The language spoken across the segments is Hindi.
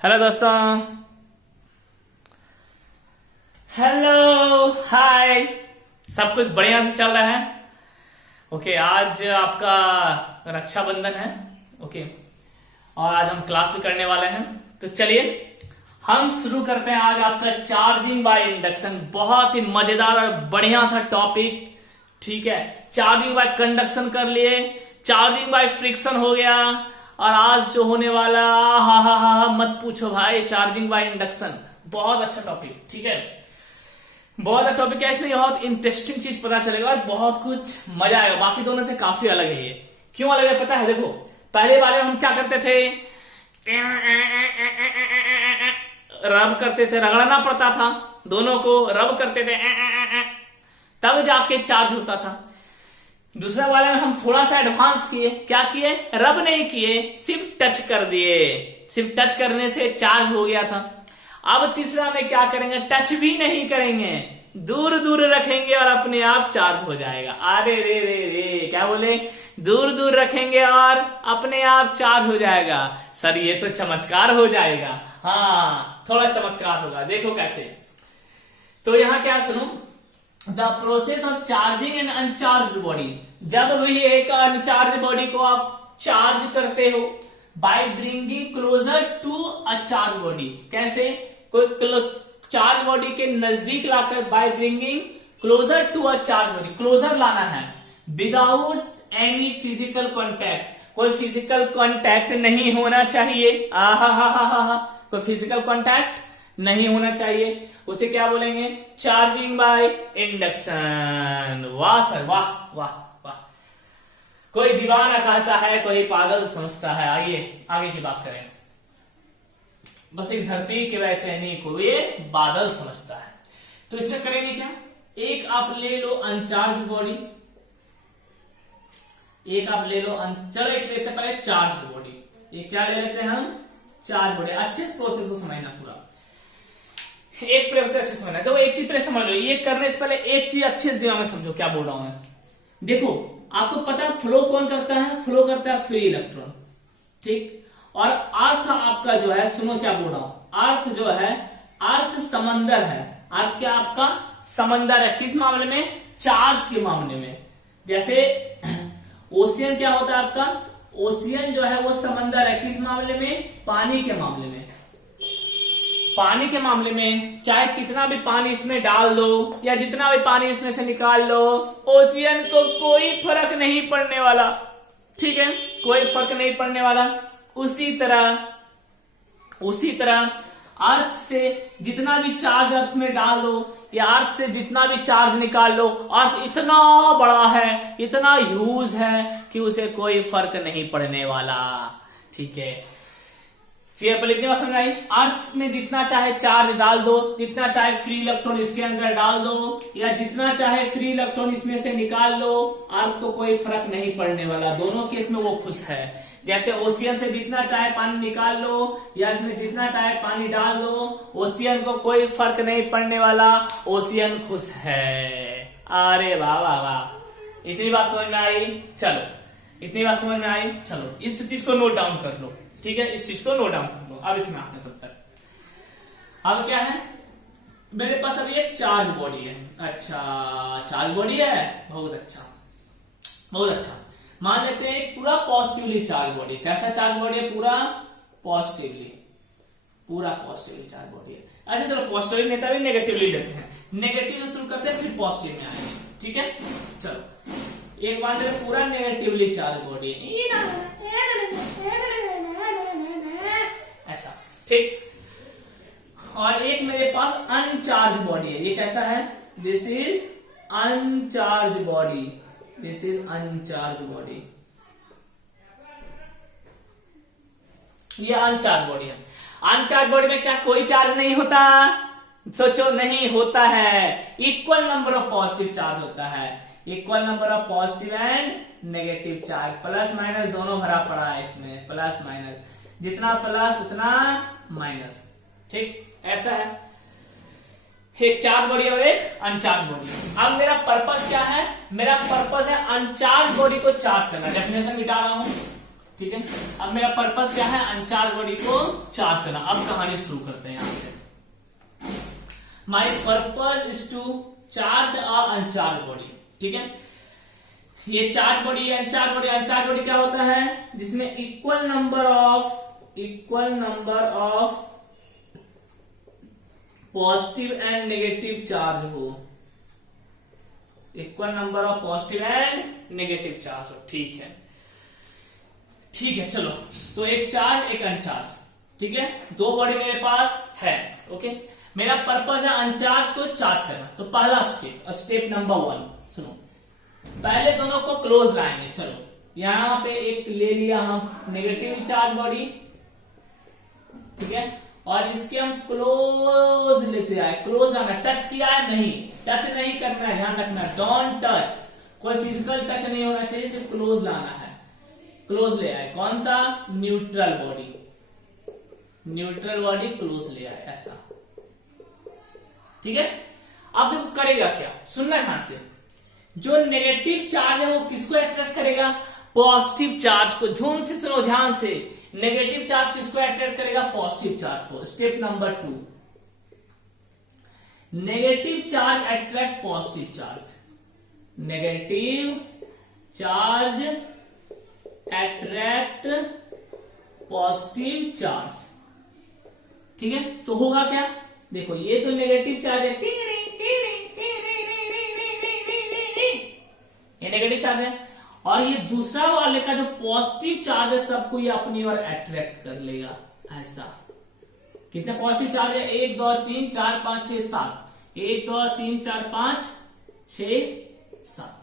हेलो दोस्तों। Hello hi. सब कुछ बढ़िया से चल रहा है। ओके, आज आपका रक्षाबंधन है। ओके, और आज हम क्लास भी करने वाले हैं। तो चलिए हम शुरू करते हैं आज आपका चार्जिंग बाय इंडक्शन। बहुत ही मजेदार और बढ़िया सा टॉपिक। ठीक है, चार्जिंग बाय कंडक्शन कर लिए, चार्जिंग बाय फ्रिक्शन हो गया, और आज जो होने वाला हा मत पूछो भाई, चार्जिंग बाय इंडक्शन। बहुत अच्छा टॉपिक। ठीक है, बहुत अच्छा टॉपिक है। इसमें बहुत इंटरेस्टिंग चीज पता चलेगा और बहुत कुछ मजा आएगा। बाकी दोनों से काफी अलग है ये। क्यों अलग है पता है? देखो, पहले बारे में हम क्या करते थे, रब करते थे, रगड़ना पड़ता था, दोनों को रब करते थे, तब जाके चार्ज होता था। दूसरे वाले में हम थोड़ा सा एडवांस किए। क्या किए? रब नहीं किए, सिर्फ टच कर दिए। सिर्फ टच करने से चार्ज हो गया था। अब तीसरा में क्या करेंगे? टच भी नहीं करेंगे, दूर दूर रखेंगे और अपने आप चार्ज हो जाएगा। अरे रे रे रे, क्या बोले? दूर दूर रखेंगे और अपने आप चार्ज हो जाएगा। सर ये तो चमत्कार हो जाएगा। हाँ, थोड़ा चमत्कार होगा। देखो कैसे। तो यहां क्या सुनो, the process of charging an uncharged body. जब भी एक अनचार्ज बॉडी को आप चार्ज करते हो by bringing closer to a charge body. कैसे? कोई चार्ज बॉडी के नजदीक लाकर, by bringing closer to a charge body, closer लाना है विदाउट एनी फिजिकल कॉन्टैक्ट। कोई फिजिकल कॉन्टैक्ट नहीं होना चाहिए। आहा, कोई फिजिकल कॉन्टैक्ट नहीं होना चाहिए। उसे क्या बोलेंगे? Charging by induction. वाह सर, वाह वाह वाह। कोई दीवाना कहता है, कोई पागल समझता है। आइए आगे की बात करें। बस एक धरती की बेचैनी को ये बादल समझता है। तो इसमें करेंगे क्या? एक आप ले लो अनचार्ज बॉडी, एक आप ले लो चलो एक लेते हैं पहले चार्ज बॉडी। एक क्या ले लेते हैं हम? Charge body. अच्छे से प्रोसेस को समझना पूरा, एक प्रोसेस समझना। तो एक चीज पहले समझ लो, ये करने से पहले एक चीज अच्छे से दिमाग में समझो क्या बोल रहा हूं मैं। देखो, आपको पता है फ्लो कौन करता है? फ्लो करता है फ्री इलेक्ट्रॉन। ठीक, और अर्थ आपका जो है, सुनो क्या बोल रहा हूं, अर्थ जो है, अर्थ समंदर है। अर्थ क्या आपका? समंदर है। किस मामले में? चार्ज के मामले में। जैसे ओशियन क्या होता है आपका? ओशियन जो है वो समंदर है। किस मामले में? पानी के मामले में। पानी के मामले में चाहे कितना भी पानी इसमें डाल दो या जितना भी पानी इसमें से निकाल लो, ओशियन को कोई फर्क नहीं पड़ने वाला। ठीक है, कोई फर्क नहीं पड़ने वाला। उसी तरह अर्थ से जितना भी चार्ज अर्थ में डाल दो या अर्थ से जितना भी चार्ज निकाल लो, अर्थ इतना बड़ा है, इतना ह्यूज है कि उसे कोई फर्क नहीं पड़ने वाला। ठीक है, पर लिखने में समझ आई। अर्थ में जितना चाहे चार्ज डाल दो, जितना चाहे फ्री इलेक्ट्रॉन इसके अंदर डाल दो या जितना चाहे फ्री इलेक्ट्रॉन इसमें से निकाल लो, अर्थ को कोई फर्क नहीं पड़ने वाला। दोनों केस में वो खुश है। जैसे ओशियन से जितना चाहे पानी निकाल लो या इसमें जितना चाहे पानी डाल दो, ओशियन को कोई फर्क नहीं पड़ने वाला, ओशियन खुश है। अरे वाह वाह वाह। इतनी बात समझ में आई? चलो, इतनी बात समझ में आई। चलो इस चीज को नोट डाउन कर लो। ठीक है, इस चीज को नोट डाउन कर लो। अब इसमें आपने तब तक अब क्या है, मेरे पास अभी एक चार्ज बॉडी है। अच्छा, चार्ज बॉडी है, बहुत अच्छा बहुत अच्छा। मान लेते हैं पूरा पॉजिटिवली चार्ज बॉडी। कैसा चार्ज बॉडी है? पूरा पॉजिटिवली चार्ज बॉडी है। अच्छा चलो, पॉजिटिवली नहीं तभी नेगेटिवली लेते हैं। नेगेटिव से शुरू करते हैं फिर पॉजिटिव में आएंगे। ठीक है, चलो एक बार में पूरा नेगेटिवली चार्ज बॉडी ऐसा। ठीक, और एक मेरे पास अनचार्ज बॉडी है। ये कैसा है? This is uncharged body. This is uncharged body. ये अनचार्ज बॉडी है। अनचार्ज बॉडी में क्या कोई चार्ज नहीं होता? सोचो, नहीं होता है। Equal number of positive charge होता है। Equal number of positive and negative charge, plus minus दोनों भरा पड़ा है इसमें। प्लस माइनस, जितना प्लस उतना माइनस। ठीक, ऐसा है। एक चार्ज बॉडी और एक अनचार्ज बॉडी। अब मेरा पर्पस क्या है? मेरा पर्पस है अनचार्ज बॉडी को चार्ज करना। डेफिनेशन मिटा रहा हूं। ठीक है, अब मेरा पर्पस क्या है, अनचार्ज बॉडी को चार्ज करना। अब कहानी शुरू करते हैं यहां से। My purpose is to charge a uncharge body. ठीक है, ये charge body uncharge body, uncharge body क्या होता है, जिसमें equal number of positive and negative charge हो, equal number of positive and negative charge हो। ठीक है, चलो, तो एक चार्ज एक अनचार्ज, ठीक है, दो बॉडी मेरे पास है। ओके, मेरा पर्पस है अनचार्ज को चार्ज करना। तो पहला स्टेप नंबर 1, सुनो, पहले दोनों को क्लोज लाएंगे। चलो, यहां पे एक ले लिया हम नेगेटिव चार्ज बॉडी, ठीक है, और इसके हम क्लोज लेते आए। क्लोज लाना, टच किया है नहीं, टच नहीं करना है, ध्यान रखना, डोंट टच, कोई फिजिकल टच नहीं होना चाहिए, सिर्फ क्लोज लाना है। क्लोज ले आए, कौन सा, neutral body, neutral body close ले आए, ऐसा। ठीक है, अब देखो करेगा क्या, सुनना ध्यान से। जो नेगेटिव चार्ज है वो किसको अट्रैक्ट करेगा, पॉजिटिव चार्ज को। ध्यान से सुनो, ध्यान से, नेगेटिव चार्ज किसको अट्रैक्ट करेगा, पॉजिटिव चार्ज को। Step number 2, negative charge attract positive charge, negative charge attract positive charge. ठीक है, तो होगा क्या, देखो ये तो नेगेटिव चार्ज है, ये नेगेटिव चार्ज है, और ये दूसरा वाले का जो पॉजिटिव चार्ज है सबको ये अपनी ओर अट्रैक्ट कर लेगा, ऐसा। कितने पॉजिटिव चार्ज है, 1 2 3 4 5 6 7, 1 2 3 4 5 6 7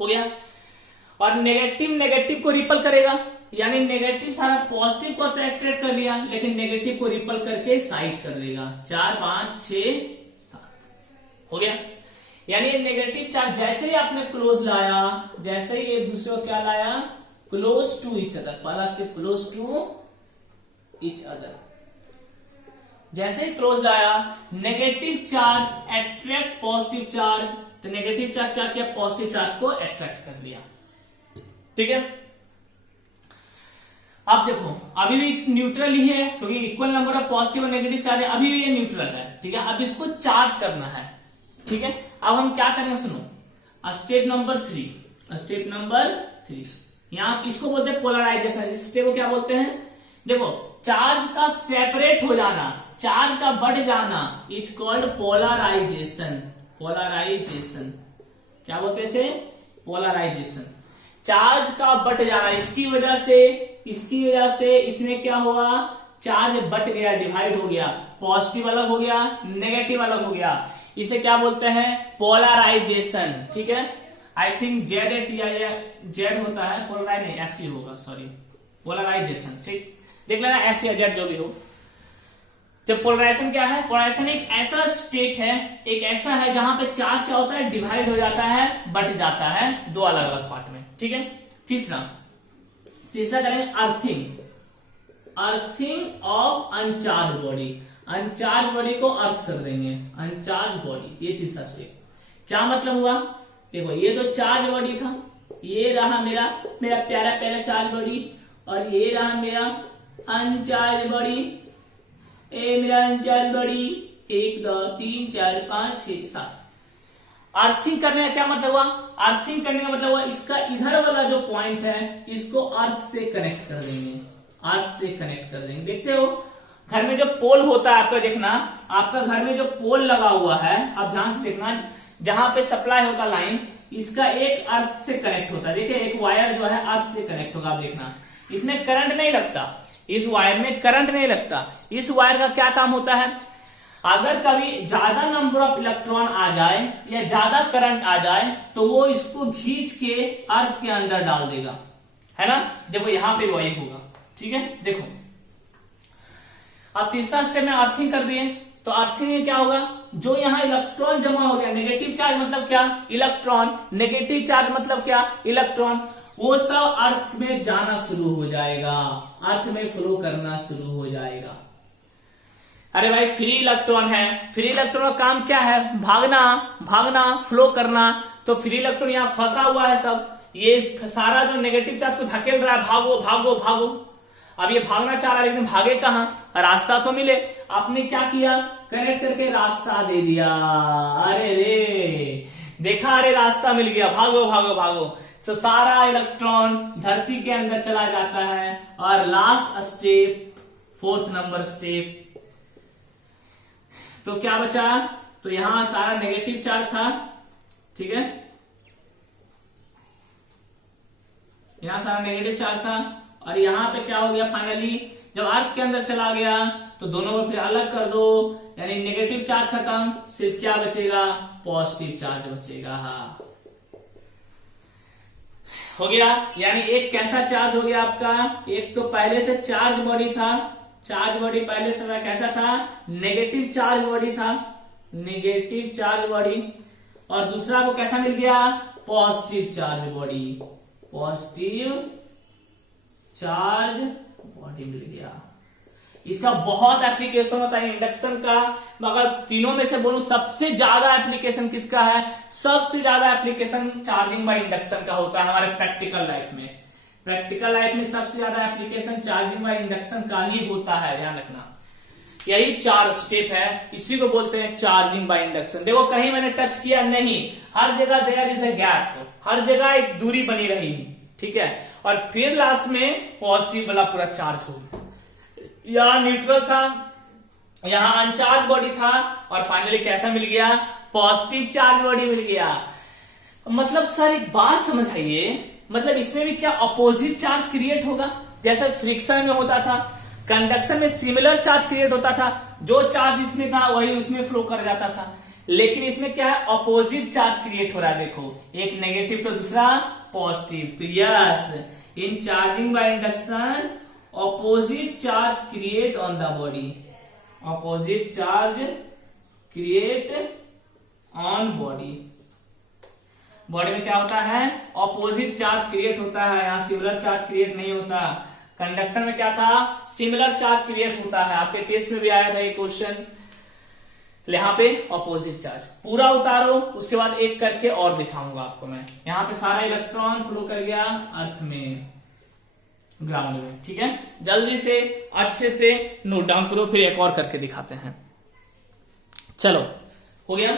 हो गया। और नेगेटिव को रिपल करेगा, यानी नेगेटिव सारा पॉजिटिव को तो अट्रैक्ट कर लिया, लेकिन नेगेटिव को रिपल करके साइड कर देगा। 4 5 6 7 हो गया। यानी नेगेटिव चार्ज जैसे ही आपने क्लोज लाया, जैसे ही ये दूसरे को क्या लाया, क्लोज टू इच अदर, पहला step close to each other. जैसे ही क्लोज लाया, negative charge attract positive charge, तो नेगेटिव चार्ज क्या किया, पॉजिटिव चार्ज को अट्रैक्ट कर लिया। ठीक है, अब देखो अभी भी न्यूट्रल ही है, क्योंकि इक्वल नंबर ऑफ पॉजिटिव और नेगेटिव चार्ज है, अभी भी ये न्यूट्रल है। ठीक है, अब इसको चार्ज करना है। ठीक है, अब हम क्या करेंगे, सुनो, स्टेप नंबर 3, यहां इसको बोलते हैं पोलराइजेशन। इस स्टेप को क्या बोलते हैं, देखो, चार्ज का सेपरेट हो जाना, चार्ज का बढ़ जाना, इट्स कॉल्ड पोलराइजेशन। पोलराइजेशन क्या बोलते हैं इसे, पोलराइजेशन। चार्ज का बट जाना, इसकी वजह से इसमें क्या हुआ, चार्ज बट गया, डिवाइड हो गया, पॉजिटिव अलग हो गया, नेगेटिव अलग हो गया, इसे क्या बोलते हैं, पोलराइजेशन। ठीक है, आई थिंक जेड जेड होता है, पोलराइज नहीं, ऐसी होगा, सॉरी, पोलराइजेशन। ठीक, देख लेना ऐसे या जेड जो भी हो। तो पोलराइजेशन क्या है, पोलराइजेशन एक ऐसा स्टेट है, एक ऐसा है जहां पे चार्ज क्या होता है, डिवाइड हो जाता है, बट जाता है दो अलग अलग पार्ट में। ठीक है, तीसरा करेंगे earthing of अनचार्ज body. Uncharge body को अर्थ कर देंगे, अनचार्ज बॉडी, ये तीसरा स्टेप। क्या मतलब हुआ, देखो ये तो चार्ज बॉडी था, ये रहा मेरा प्यारा चार्ज बॉडी, और ये रहा मेरा अनचार्ज बॉडी, मेरा अनचार्ज बॉडी 1 2 3 4 5 6 7। अर्थिंग करने का क्या मतलब हुआ, अर्थिंग करने का मतलब हुआ इसका इधर वाला जो पॉइंट है इसको अर्थ से कनेक्ट कर देंगे, अर्थ से कनेक्ट कर देंगे। देखते हो घर में जो पोल होता है आपका, देखना आपका घर में जो पोल लगा हुआ है, आप ध्यान से देखना, जहां पे सप्लाई होता लाइन, इसका एक अर्थ से कनेक्ट होता है। देखिए एक वायर जो है अर्थ से कनेक्ट होगा, आप देखना इसमें करंट नहीं लगता, इस वायर में करंट नहीं लगता। इस वायर का क्या काम होता है, अगर कभी ज्यादा नंबर ऑफ इलेक्ट्रॉन आ जाए या ज्यादा करंट आ जाए तो वो इसको खींच के अर्थ के अंदर डाल देगा, है ना। देखो यहां पे वही होगा। ठीक है, देखो अब तीसरा स्टेप में अर्थिंग कर दिए, तो अर्थिंग में क्या होगा, जो यहाँ इलेक्ट्रॉन जमा हो गया, नेगेटिव चार्ज मतलब क्या, इलेक्ट्रॉन, नेगेटिव चार्ज मतलब क्या, इलेक्ट्रॉन, वो सब अर्थ में जाना शुरू हो जाएगा, अर्थ में फ्लो करना शुरू हो जाएगा। अरे भाई फ्री इलेक्ट्रॉन है, फ्री इलेक्ट्रॉन का काम क्या है, भागना, फ्लो करना, तो फ्री इलेक्ट्रॉन यहाँ फंसा हुआ है सब, ये सारा जो नेगेटिव चार्ज को धकेल रहा है, भागो भागो भागो। अब ये भागना चाह रहा है लेकिन भागे कहां, रास्ता तो मिले। आपने क्या किया, कनेक्ट करके रास्ता दे दिया। अरे रे, देखा, अरे रास्ता मिल गया, भागो भागो भागो। तो सारा इलेक्ट्रॉन धरती के अंदर चला जाता है। और last step, 4th number step, तो क्या बचा, तो यहां सारा नेगेटिव चार्ज था, ठीक है, यहां सारा नेगेटिव चार्ज था। और यहां पे क्या हो गया, फाइनली जब अर्थ के अंदर चला गया तो दोनों को फिर अलग कर दो, यानी नेगेटिव चार्ज खत्म, सिर्फ क्या बचेगा, पॉजिटिव चार्ज बचेगा। हो गया, यानी एक कैसा चार्ज हो गया आपका, एक तो पहले से चार्ज बॉडी था, चार्ज बॉडी पहले से था, कैसा था, नेगेटिव चार्ज बॉडी था, नेगेटिव चार्ज बॉडी। और दूसरा को कैसा मिल गया, positive charge body, positive charge body मिल गया। इसका बहुत एप्लीकेशन होता है इंडक्शन का, मगर तीनों में से बोलूं सबसे ज्यादा एप्लीकेशन किसका है, सबसे ज्यादा एप्लीकेशन चार्जिंग बाय इंडक्शन का होता है हमारे प्रैक्टिकल लाइफ में। प्रैक्टिकल लाइफ में सबसे ज्यादा एप्लीकेशन चार्जिंग बाय इंडक्शन का ही होता है, ध्यान रखना। यही 4 स्टेप है, इसी को बोलते हैं चार्जिंग बाय इंडक्शन। देखो कहीं मैंने टच किया नहीं, हर जगह देयर इज ए गैप, हर जगह एक दूरी बनी रही, ठीक है। और फिर लास्ट में पॉजिटिव वाला पूरा चार्ज हो, यहां न्यूट्रल था, यहां अनचार्ज बॉडी था, और फाइनली कैसा मिल गया, पॉजिटिव चार्ज बॉडी मिल गया। मतलब सर एक बात समझ आइए, मतलब इसमें भी क्या अपोजिट चार्ज क्रिएट होगा, जैसे फ्रिक्शन में होता था, कंडक्शन में सिमिलर चार्ज क्रिएट होता था, जो चार्ज इसमें था वही उसमें फ्लो कर जाता था। लेकिन इसमें क्या है, अपोजिट चार्ज क्रिएट हो रहा है, देखो एक नेगेटिव तो दूसरा पॉजिटिव। तो yes, in charging by induction opposite charge create on the body, opposite charge create on body। Body में क्या होता है, ऑपोजिट चार्ज क्रिएट होता है, यहां सिमिलर चार्ज क्रिएट नहीं होता। कंडक्शन में क्या था, सिमिलर चार्ज क्रिएट होता है, आपके टेस्ट में भी आया था ये क्वेश्चन। यहां पे ऑपोजिट चार्ज पूरा उतारो, उसके बाद एक करके और दिखाऊंगा आपको मैं। यहां पे सारा इलेक्ट्रॉन फ्लो कर गया अर्थ में, ग्राउंड में, ठीक है। जल्दी से अच्छे से नोट डाउन करो, फिर एक और करके दिखाते हैं। चलो हो गया,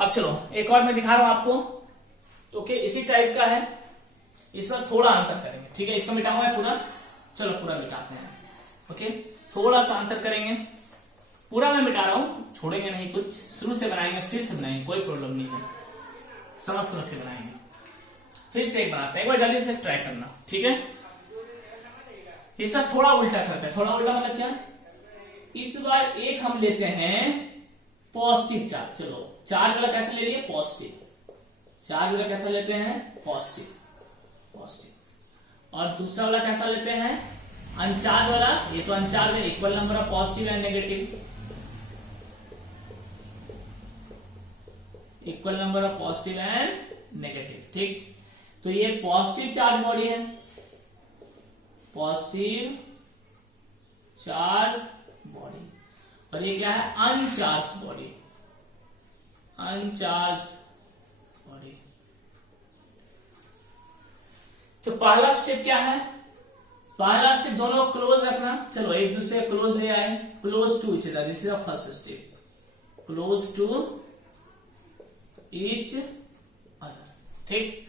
अब चलो एक और मैं दिखा रहा हूं आपको, तो ओके इसी टाइप का है, इसमें थोड़ा अंतर करेंगे, ठीक है। इसको मिटाऊंगा पूरा, चलो पूरा मिटाते हैं, ओके। थोड़ा सा अंतर करेंगे, पूरा मैं मिटा रहा हूं, छोड़ेंगे नहीं कुछ, शुरू से बनाएंगे फिर से बनाएंगे, कोई प्रॉब्लम नहीं है, समझ समझ के बनाएंगे। फिर से एक बनाते हैं, एक बार जल्दी से ट्राई करना, ठीक है। इसका थोड़ा उल्टा करते हैं, थोड़ा उल्टा मतलब क्या, इस बार एक हम लेते हैं पॉजिटिव चार्ज, चलो चार्ज वाला कैसे ले लिए, पॉजिटिव, चार्ज वाला कैसा लेते हैं, पॉजिटिव, पॉजिटिव। और दूसरा वाला कैसा लेते हैं, अनचार्ज वाला, ये तो अनचार्ज है, equal number of positive and negative, equal number of positive and negative, ठीक। तो ये पॉजिटिव चार्ज बॉडी है, पॉजिटिव चार्ज बॉडी, और ये क्या है, अनचार्ज बॉडी, अनचार्ज बॉडी। तो पहला स्टेप क्या है, पहला स्टेप दोनों क्लोज रखना, चलो एक दूसरे क्लोज ले आए, close to each other, this is the first step, close to each other, ठीक।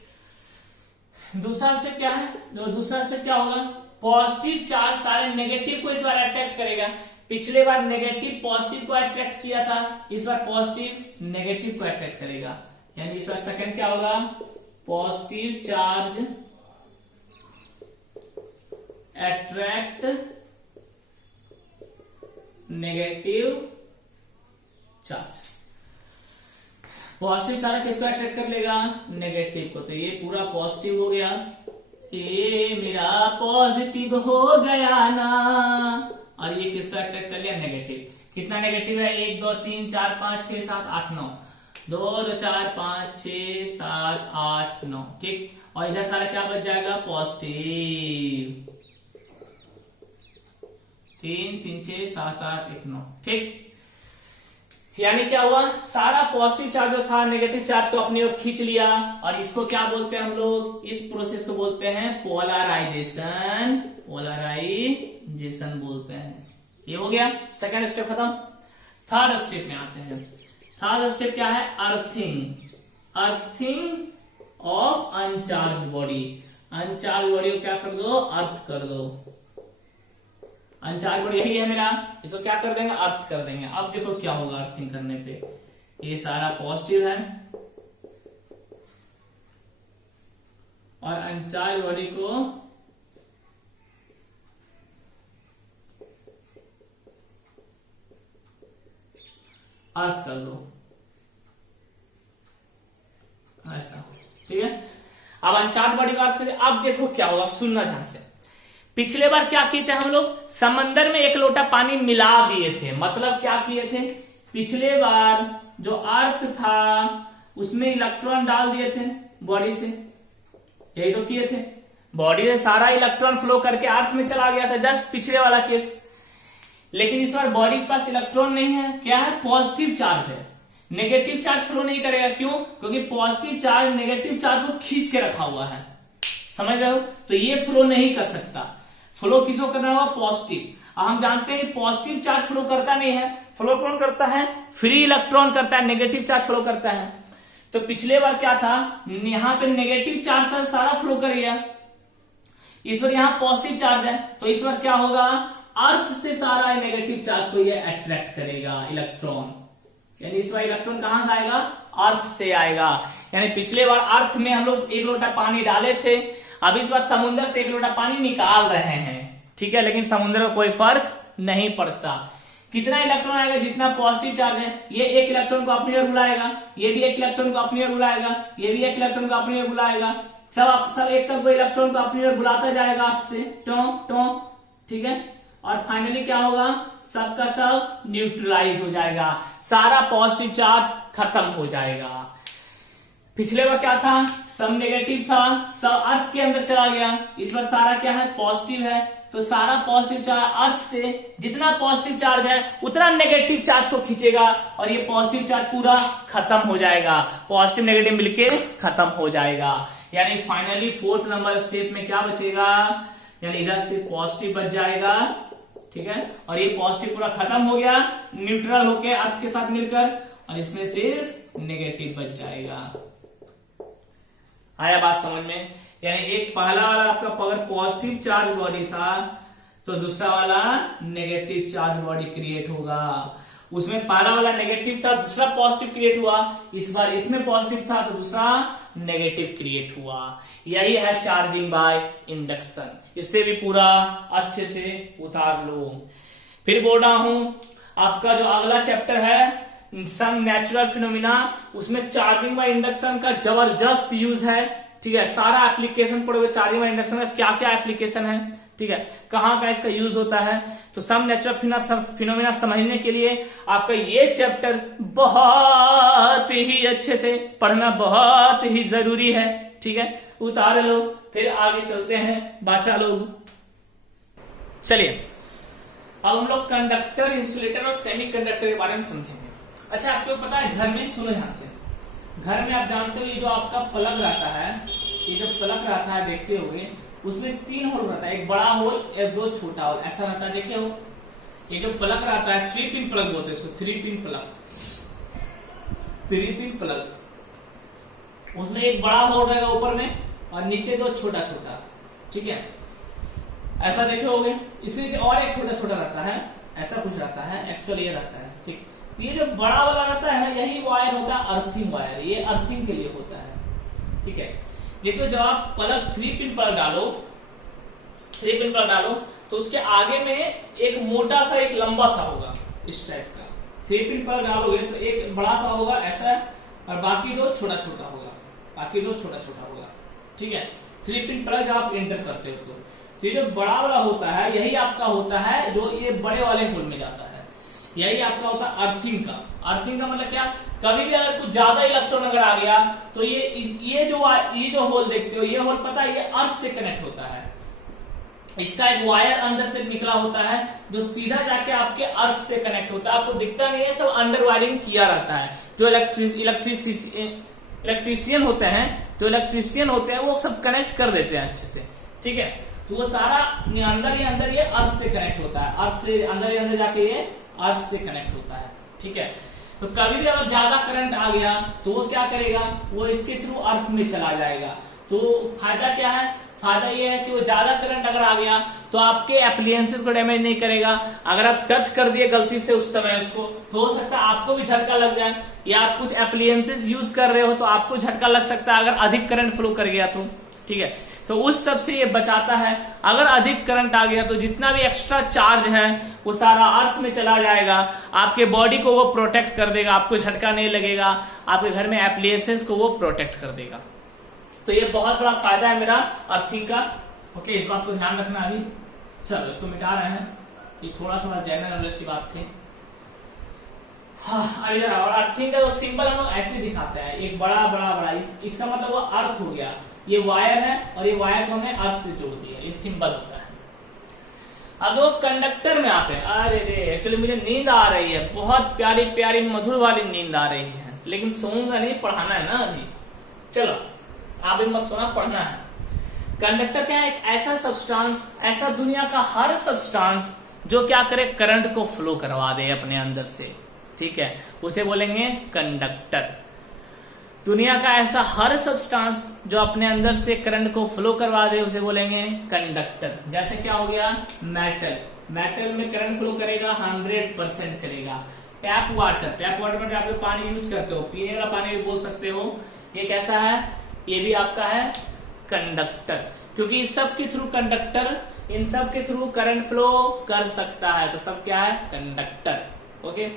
दूसरा स्टेप क्या है, दूसरा स्टेप क्या होगा, पॉजिटिव चार्ज सारे नेगेटिव को इस बार अट्रैक्ट करेगा। पिछले बार नेगेटिव पॉजिटिव को अट्रैक्ट किया था, इस बार पॉजिटिव नेगेटिव को अट्रैक्ट करेगा, यानी इस बार सेकंड क्या होगा, positive charge attract negative charge. Positive सारा किसको अट्रैक्ट कर लेगा, नेगेटिव को। तो ये पूरा पॉजिटिव हो गया, ये मेरा पॉजिटिव हो गया ना, और ये किसको अट्रैक्ट कर लिया, नेगेटिव। कितना नेगेटिव है, 1 2 3 4 5 6 7 8 9, 2 2 4 5 6 7 8 9, ठीक। और इधर सारा क्या बच जाएगा, पॉजिटिव, 3 3 6 7 8 1 9, ठीक। यानी क्या हुआ, सारा पॉजिटिव चार्ज जो था नेगेटिव चार्ज को अपनी ओर खींच लिया, और इसको क्या बोलते हैं हम लोग, इस प्रोसेस को बोलते हैं पोलराइजेशन, पोलराइजेशन बोलते हैं। ये हो गया सेकंड स्टेप खत्म। थर्ड स्टेप में आते हैं। थर्ड स्टेप क्या है, earthing, earthing of अनचार्ज body. Uncharge body को क्या कर दो, अर्थ कर दो। अनचार्ज बॉडी यही है मेरा, इसको क्या कर देंगे, अर्थ कर देंगे। अब देखो क्या होगा अर्थिंग करने पे, ये सारा पॉजिटिव है और अनचार्ज बॉडी को अर्थ कर दो, ऐसा, ठीक है। अब अनचार्ज बॉडी को अर्थ कर, अब देखो क्या होगा, सुनना ध्यान से। पिछले बार क्या किए थे हम लोग, समंदर में 1 लोटा पानी मिला दिए थे। मतलब क्या किए थे, पिछले बार जो अर्थ था उसमें इलेक्ट्रॉन डाल दिए थे बॉडी से, यही तो किए थे। बॉडी से सारा इलेक्ट्रॉन फ्लो करके अर्थ में चला गया था, जस्ट पिछले वाला केस। लेकिन इस बार बॉडी के पास इलेक्ट्रॉन नहीं है, क्या है, पॉजिटिव चार्ज है। नेगेटिव चार्ज फ्लो नहीं करेगा, क्यों, क्योंकि पॉजिटिव चार्ज नेगेटिव चार्ज को खींच के रखा हुआ है, समझ रहे हो। तो ये फ्लो नहीं कर सकता। फ्लो किसको करना होगा, पॉजिटिव। हम जानते हैं पॉजिटिव चार्ज फ्लो करता नहीं है, फ्लो कौन करता है, फ्री इलेक्ट्रॉन करता है, नेगेटिव चार्ज फ्लो करता है। तो पिछले बार क्या था, यहां पे नेगेटिव चार्ज था, सारा फ्लो कर गया। इस बार यहां पॉजिटिव चार्ज है, तो इस बार क्या होगा, अर्थ से सारा नेगेटिव चार्ज को ये अट्रैक्ट करेगा इलेक्ट्रॉन। यानी इस बार इलेक्ट्रॉन कहां से आएगा, अर्थ से आएगा। यानी पिछले बार अर्थ में हम लोग 1 लोटा पानी डाले थे, अब इस बार समुद्र से 1 लोटा पानी निकाल रहे हैं, ठीक है। लेकिन समुद्र को कोई फर्क नहीं पड़ता। कितना इलेक्ट्रॉन आएगा, जितना पॉजिटिव चार्ज है, ये 1 इलेक्ट्रॉन को अपनी ओर बुलाएगा, ये भी 1 इलेक्ट्रॉन को अपनी ओर बुलाएगा, ये भी 1 इलेक्ट्रॉन को अपनी ओर बुलाएगा। सब एक तक इलेक्ट्रॉन को अपनी ओर बुलाता जाएगा अर्थ से, टो, ठीक है। और फाइनली क्या होगा, सबका सब न्यूट्रलाइज हो जाएगा, सारा पॉजिटिव चार्ज खत्म हो जाएगा। पिछले बार क्या था, सब नेगेटिव था, सब अर्थ के अंदर चला गया। इस बार सारा क्या है, पॉजिटिव है, तो सारा पॉजिटिव चार्ज अर्थ से जितना पॉजिटिव चार्ज है उतना नेगेटिव चार्ज को खींचेगा, और ये पॉजिटिव चार्ज पूरा खत्म हो जाएगा, पॉजिटिव नेगेटिव मिलके खत्म हो जाएगा। यानी फाइनली 4th नंबर स्टेप में क्या बचेगा, यानी इधर से पॉजिटिव बच जाएगा, ठीक है। और ये पॉजिटिव पूरा खत्म हो गया न्यूट्रल होके अर्थ के साथ मिलकर, और इसमें सिर्फ नेगेटिव बच जाएगा। आया बात समझ में। यानी एक पहला वाला आपका पावर पॉजिटिव चार्ज बॉडी था, तो दूसरा वाला नेगेटिव चार्ज बॉडी क्रिएट होगा। उसमें पहला वाला नेगेटिव था, दूसरा पॉजिटिव क्रिएट हुआ। इस बार इसमें पॉजिटिव था, तो दूसरा नेगेटिव क्रिएट हुआ। यही है चार्जिंग बाय इंडक्शन। इससे भी पूरा अच्छे से उतार लो। फिर बोल रहा हूं, आपका जो अगला चैप्टर है सम नेचुरल फिनोमिना, उसमें चार्जिंग बाय इंडक्शन का जबरदस्त यूज है, ठीक है। सारा एप्लीकेशन पढ़ोगे चार्जिंग बाय इंडक्शन में, क्या क्या एप्लीकेशन है, ठीक है, कहां का इसका यूज होता है। तो सम नेचुरल फिनोमिना समझने के लिए आपका ये चैप्टर बहुत ही अच्छे से पढ़ना बहुत ही जरूरी है, ठीक है। उतार लो, फिर आगे चलते हैं बाचा लोग। चलिए अब हम लोग कंडक्टर, इंसुलेटर और सेमी कंडक्टर के बारे में समझेंगे। अच्छा, आपको पता है घर में, सुनो ध्यान से, घर में आप जानते हो ये जो आपका प्लग रहता है, ये जो प्लग रहता है देखते होगे, उसमें 3 होल रहता है, एक बड़ा होल और 2 छोटा होल, ऐसा रहता है, देखे हो। ये जो प्लग रहता है 3 पिन प्लग बोलते हैं इसको, 3 पिन प्लग, 3 पिन प्लग। उसमें एक बड़ा होल रहेगा ऊपर में और नीचे 2 छोटा छोटा, ठीक है, ऐसा देखे होगे। इसके नीचे और एक छोटा छोटा रहता है, ऐसा कुछ रहता है, एक्चुअली ये रहता है, ठीक। ये जो बड़ा वाला रहता है ना, यही वायर होता है अर्थिंग वायर, ये अर्थिंग के लिए होता है, ठीक है। देखो जब आप प्लग 3 पिन प्लग डालो, 3 पिन प्लग डालो, तो उसके आगे में एक मोटा सा एक लंबा सा होगा इस टाइप का। 3 पिन प्लग डालोगे तो एक बड़ा सा होगा ऐसा, और बाकी 2 छोटा छोटा होगा, बाकी 2 छोटा छोटा होगा, ठीक है। 3 पिन प्लग आप एंटर करते हो तो ये जो बड़ा वाला होता है यही आपका होता है जो ये बड़े वाले होल में जाता है, यही आपका होता है अर्थिंग का। अर्थिंग का मतलब क्या, कभी भी अगर कुछ ज्यादा इलेक्ट्रॉन अगर आ गया तो ये जो होल देखते हो, ये होल पता है ये अर्थ से कनेक्ट होता है, इसका एक वायर अंदर से निकला होता है जो सीधा जाके आपके अर्थ से कनेक्ट होता है। आपको दिखता नहीं है, सब अंडर वायरिंग किया रहता है। जो इलेक्ट्रीशियन होते हैं वो सब कनेक्ट कर देते हैं अच्छे से, ठीक है। तो वो सारा अंदर ये अर्थ से कनेक्ट होता है, अर्थ से अंदर जाके ये अर्थ से कनेक्ट होता है, ठीक है। तो कभी भी अगर ज्यादा करंट आ गया तो वो क्या करेगा, वो इसके थ्रू अर्थ में चला जाएगा। तो फायदा क्या है, फायदा ये है कि वो ज्यादा करंट अगर आ गया तो आपके एप्लियंसेस को डैमेज नहीं करेगा। अगर आप टच कर दिए गलती से उस समय उसको, तो हो सकता है आपको भी झटका लग जाए, या आप कुछ एप्लियंसेस यूज कर रहे हो तो आपको झटका लग सकता है अगर अधिक करंट फ्लो कर गया तो, ठीक है। तो उस सब से ये बचाता है। अगर अधिक करंट आ गया तो जितना भी एक्स्ट्रा चार्ज है वो सारा अर्थ में चला जाएगा, आपके बॉडी को वो प्रोटेक्ट कर देगा, आपको झटका नहीं लगेगा, आपके घर में एप्लियंसेस को वो प्रोटेक्ट कर देगा। तो ये बहुत बड़ा फायदा है मेरा अर्थिंग का। ओके, इस बात को ध्यान रखना। अभी चलो इसको मिटा रहे हैं, ये थोड़ा सा जनरल नॉलेज की बात थी। हाँ, इधर और अर्थिंग का जो सिंबल हम लोग ऐसे दिखाते हैं, एक बड़ा इसका मतलब वो अर्थ हो गया। ये वायर है और ये वायर को हमने अर्थ से जोड़ दिया, ये सिंबल होता है। अब वो कंडक्टर में आते हैं। अरे रे, एक्चुअली मुझे नींद आ रही है, बहुत प्यारी प्यारी मधुर वाली नींद आ रही है, लेकिन सोऊंगा नहीं, पढ़ाना है ना अभी। चलो आप भी मत सोना, पढ़ना है। कंडक्टर क्या है, एक ऐसा सब्सटेंस, ऐसा दुनिया का हर सब्सटेंस जो क्या करे, करंट को फ्लो करवा दे अपने अंदर से, ठीक है, उसे बोलेंगे कंडक्टर। दुनिया का ऐसा हर सब्सटेंस जो अपने अंदर से करंट को फ्लो करवा दे उसे बोलेंगे कंडक्टर। जैसे क्या हो गया, मेटल में करंट फ्लो करेगा, 100% करेगा। टैप वाटर में आप पानी यूज करते हो, पीने वाला पानी भी बोल सकते हो, ये कैसा है, ये भी आपका है कंडक्टर, क्योंकि इस सब के थ्रू कंडक्टर, इन सब के थ्रू करंट फ्लो कर सकता है, तो सब क्या है, कंडक्टर। ओके,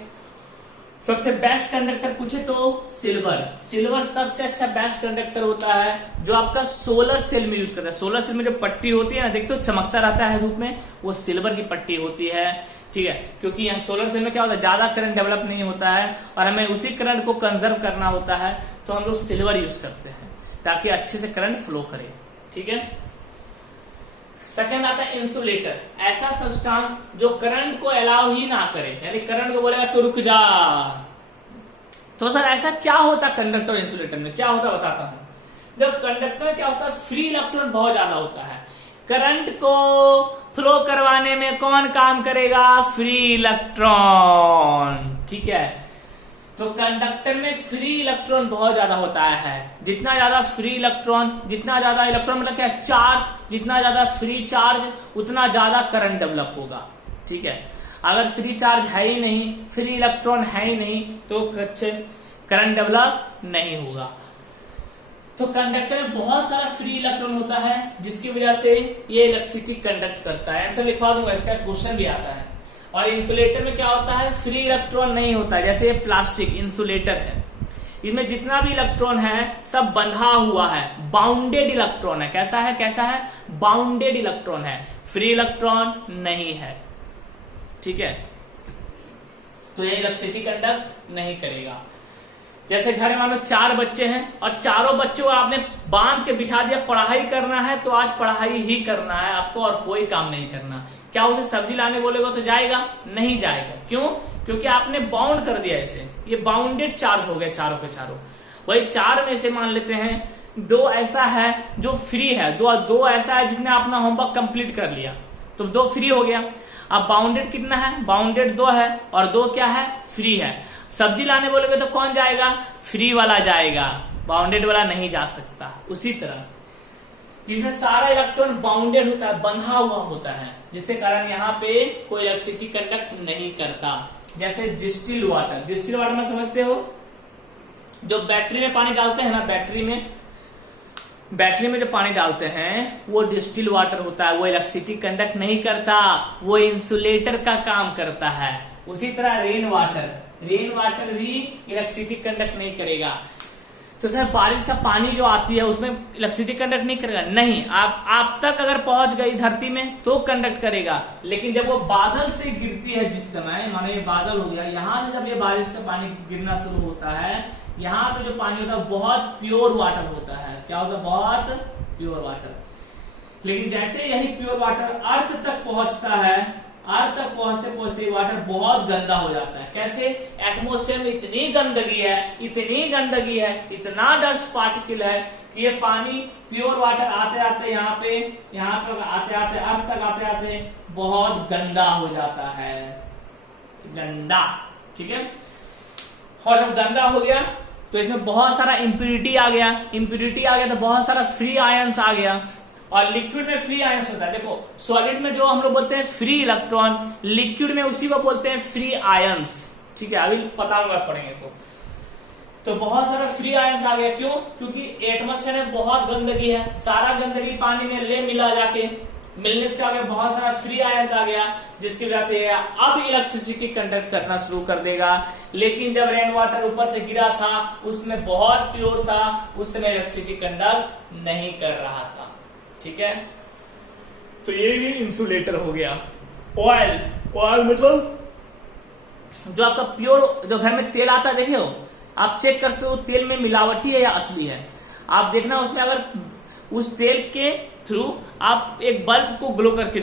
सबसे बेस्ट कंडक्टर पूछे तो सिल्वर सबसे अच्छा बेस्ट कंडक्टर होता है जो आपका सोलर सेल में यूज करता है। सोलर सेल में जो पट्टी होती है ना, देखते हो चमकता रहता है धूप में, वो सिल्वर की पट्टी होती है, ठीक है। क्योंकि यहाँ सोलर सेल में क्या होता है, ज्यादा करंट डेवलप नहीं होता है और हमें उसी करंट को कंजर्व करना होता है, तो हम लोग सिल्वर यूज करते हैं ताकि अच्छे से करंट फ्लो करे, ठीक है। सेकेंड आता है इंसुलेटर, ऐसा सब्सटेंस जो करंट को अलाउ ही ना करे, यानी करंट को बोलेगा तो रुक जा। तो सर ऐसा क्या होता कंडक्टर और इंसुलेटर में, क्या होता बताता हूं। जब कंडक्टर क्या होता है, फ्री इलेक्ट्रॉन बहुत ज्यादा होता है, करंट को फ्लो करवाने में कौन काम करेगा, फ्री इलेक्ट्रॉन, ठीक है। तो कंडक्टर में फ्री इलेक्ट्रॉन बहुत ज्यादा होता है। जितना ज्यादा फ्री इलेक्ट्रॉन, जितना ज्यादा इलेक्ट्रॉन मतलब क्या, चार्ज, जितना ज्यादा फ्री चार्ज उतना ज्यादा करंट डेवलप होगा, ठीक है। अगर फ्री चार्ज है ही नहीं, फ्री इलेक्ट्रॉन है ही नहीं, तो करंट डेवलप नहीं होगा। तो कंडक्टर में बहुत सारा फ्री इलेक्ट्रॉन होता है जिसकी वजह से ये इलेक्ट्रिसिटी कंडक्ट करता है। आंसर लिखवा दूंगा, इसका क्वेश्चन भी आता है। और इंसुलेटर में क्या होता है, फ्री इलेक्ट्रॉन नहीं होता है। जैसे ये प्लास्टिक इंसुलेटर है, इनमें जितना भी इलेक्ट्रॉन है सब बंधा हुआ है, बाउंडेड इलेक्ट्रॉन है। कैसा है, बाउंडेड इलेक्ट्रॉन है, फ्री इलेक्ट्रॉन नहीं है, ठीक है। तो ये इलेक्ट्रिसिटी कंडक्ट नहीं करेगा। जैसे घर में मानो 4 बच्चे हैं और चारों बच्चों को आपने बांध के बिठा दिया, पढ़ाई करना है तो आज पढ़ाई ही करना है आपको और कोई काम नहीं करना। क्या उसे सब्जी लाने बोलेगा तो जाएगा, नहीं जाएगा। क्यों, क्योंकि आपने बाउंड कर दिया इसे, ये बाउंडेड चार्ज हो गए चारों के चारों। वही 4 में से मान लेते हैं 2 ऐसा है जो फ्री है, दो ऐसा है जिसने अपना होमवर्क कंप्लीट कर लिया, तो 2 फ्री हो गया। अब बाउंडेड कितना है, बाउंडेड 2 है और 2 क्या है, फ्री है। सब्जी लाने बोलोगे तो कौन जाएगा, फ्री वाला जाएगा, बाउंडेड वाला नहीं जा सकता। उसी तरह इसमें सारा इलेक्ट्रॉन बाउंडेड होता है, बंधा हुआ होता है, जिसके कारण यहाँ पे कोई इलेक्ट्रिसिटी कंडक्ट नहीं करता। जैसे डिस्टिल वाटर में समझते हो, जो बैटरी में पानी डालते हैं ना, बैटरी में जो पानी डालते हैं वो डिस्टिल वाटर होता है, वो इलेक्ट्रिसिटी कंडक्ट नहीं करता, वो इंसुलेटर का काम करता है। उसी तरह रेन वाटर भी इलेक्ट्रिसिटी कंडक्ट नहीं करेगा। तो सर बारिश का पानी जो आती है उसमें इलेक्ट्रिसिटी कंडक्ट नहीं करेगा, नहीं। आप तक अगर पहुंच गई धरती में तो कंडक्ट करेगा, लेकिन जब वो बादल से गिरती है, जिस समय मानो ये बादल हो गया, यहां से जब ये बारिश का पानी गिरना शुरू होता है, यहाँ पे जो पानी होता है बहुत प्योर वाटर होता है। क्या होता है, बहुत प्योर वाटर। लेकिन जैसे यही प्योर वाटर अर्थ तक पहुंचता है, अर्थ तक पहुंचते पहुंचते वाटर बहुत गंदा हो जाता है। कैसे? एटमोस्फेयर में इतनी गंदगी है, इतनी गंदगी है, इतना डस्ट पार्टिकल है कि ये पानी प्योर वाटर आते आते यहाँ पे आते आते अर्थ तक आते आते बहुत गंदा हो जाता है, गंदा। ठीक है, और जब गंदा हो गया तो इसमें बहुत सारा इम्प्यूरिटी आ गया, इम्प्यूरिटी आ गया तो बहुत सारा फ्री आयंस आ गया। और लिक्विड में फ्री आयंस होता है, देखो सॉलिड में जो हम लोग बोलते हैं फ्री इलेक्ट्रॉन, लिक्विड में उसी को बोलते हैं फ्री आयंस। ठीक है, अभी पता होगा पढ़ेंगे तो बहुत सारा फ्री आयंस आ गया। क्यों? क्योंकि एटमॉस्फेयर में बहुत गंदगी है, सारा गंदगी पानी में ले मिला जाके मिलने से क्या हो गया, बहुत सारा फ्री आयंस आ गया, जिसकी वजह से अब इलेक्ट्रिसिटी कंडक्ट करना शुरू कर देगा। लेकिन जब रेन वाटर ऊपर से गिरा था उसमें बहुत प्योर था, उस समय इलेक्ट्रिसिटी कंडक्ट नहीं कर रहा था। ठीक है, तो ये भी इंसुलेटर हो गया। ऑयल, ऑयल मतलब जो आपका प्योर, जो घर में तेल आता है, देखे हो आप चेक कर सकते हो तेल में मिलावटी है या असली है। आप देखना उसमें अगर उस तेल के थ्रू आप एक बल्ब को ग्लो करके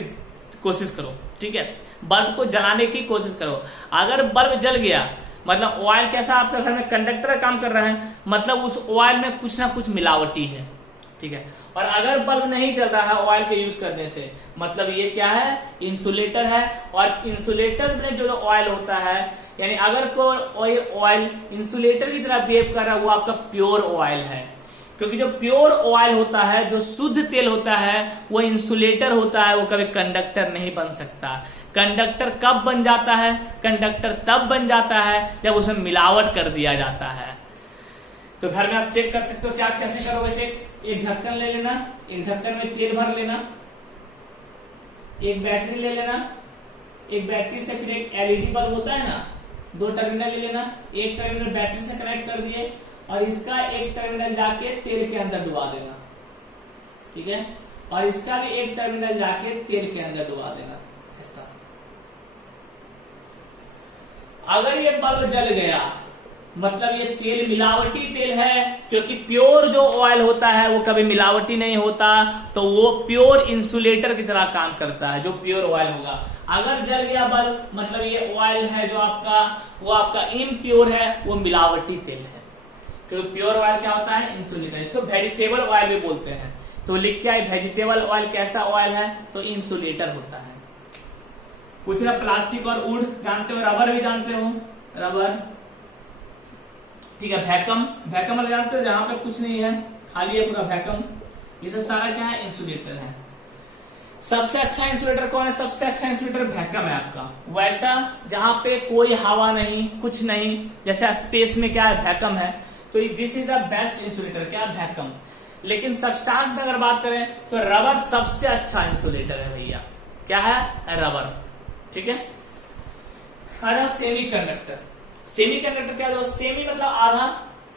कोशिश करो। ठीक है, बल्ब को जलाने की कोशिश करो, अगर बल्ब जल गया मतलब ऑयल कैसा आपके घर में कंडक्टर का काम कर रहा है, मतलब उस ऑयल में कुछ ना कुछ मिलावटी है। ठीक है, और अगर बल्ब नहीं जल रहा है ऑयल के यूज करने से, मतलब ये क्या है, इंसुलेटर है। और इंसुलेटर में जो ऑयल होता है, यानी अगर कोई ऑयल इंसुलेटर की तरह बिहेव कर रहा है, वो आपका प्योर ऑयल है। क्योंकि जो प्योर ऑयल होता है, जो शुद्ध तेल होता है, वो इंसुलेटर होता है, वो कभी कंडक्टर नहीं बन सकता। कंडक्टर कब बन जाता है? कंडक्टर तब बन जाता है जब उसमें मिलावट कर दिया जाता है। तो घर में आप चेक कर सकते हो, क्या कैसे करोगे चेक? एक ढक्कन ले लेना, एक ढक्कन में तेल भर लेना, एक बैटरी ले लेना, एक बैटरी से फिर एक एलईडी बल्ब होता है ना, 2 टर्मिनल ले लेना, एक टर्मिनल बैटरी से कनेक्ट कर दिए और इसका एक टर्मिनल जाके तेल के अंदर डुबा देना। ठीक है, और इसका भी एक टर्मिनल जाके तेल के अंदर डुबा देना। ऐसा अगर ये बल्ब जल गया मतलब ये तेल मिलावटी तेल है, क्योंकि प्योर जो ऑयल होता है वो कभी मिलावटी नहीं होता, तो वो प्योर इंसुलेटर की तरह काम करता है, जो प्योर ऑयल होगा। अगर जल गया बल्ब मतलब ये ऑयल है जो आपका, वो आपका इम्प्योर है, वो मिलावटी तेल है। क्योंकि प्योर ऑयल क्या होता है, इंसुलेटर। इसको वेजिटेबल ऑयल भी बोलते हैं। तो लिख के आए वेजिटेबल ऑयल कैसा ऑयल है, तो इंसुलेटर होता है। उसी तरह प्लास्टिक और वुड जानते हो, रबर भी जानते हो, रबर। ठीक है, वैक्यूम, वैक्यूम वाले जानते हो, जहां पे कुछ नहीं है, खाली है पूरा वैक्यूम। ये सब सारा क्या है, इंसुलेटर है। सबसे अच्छा इंसुलेटर कौन है? सबसे अच्छा इंसुलेटर वैक्यूम है आपका। वैसा जहां पे कोई हवा नहीं, कुछ नहीं, जैसे स्पेस में क्या है, वैक्यूम है, तो this is the best insulator, क्या, वैक्यूम। लेकिन सब्सटेंस में अगर बात करें तो रबर सबसे अच्छा इंसुलेटर है भैया। क्या है, रबर। ठीक है, सेमी कंडक्टर। सेमी कंडक्टर क्या है? सेमी मतलब आधा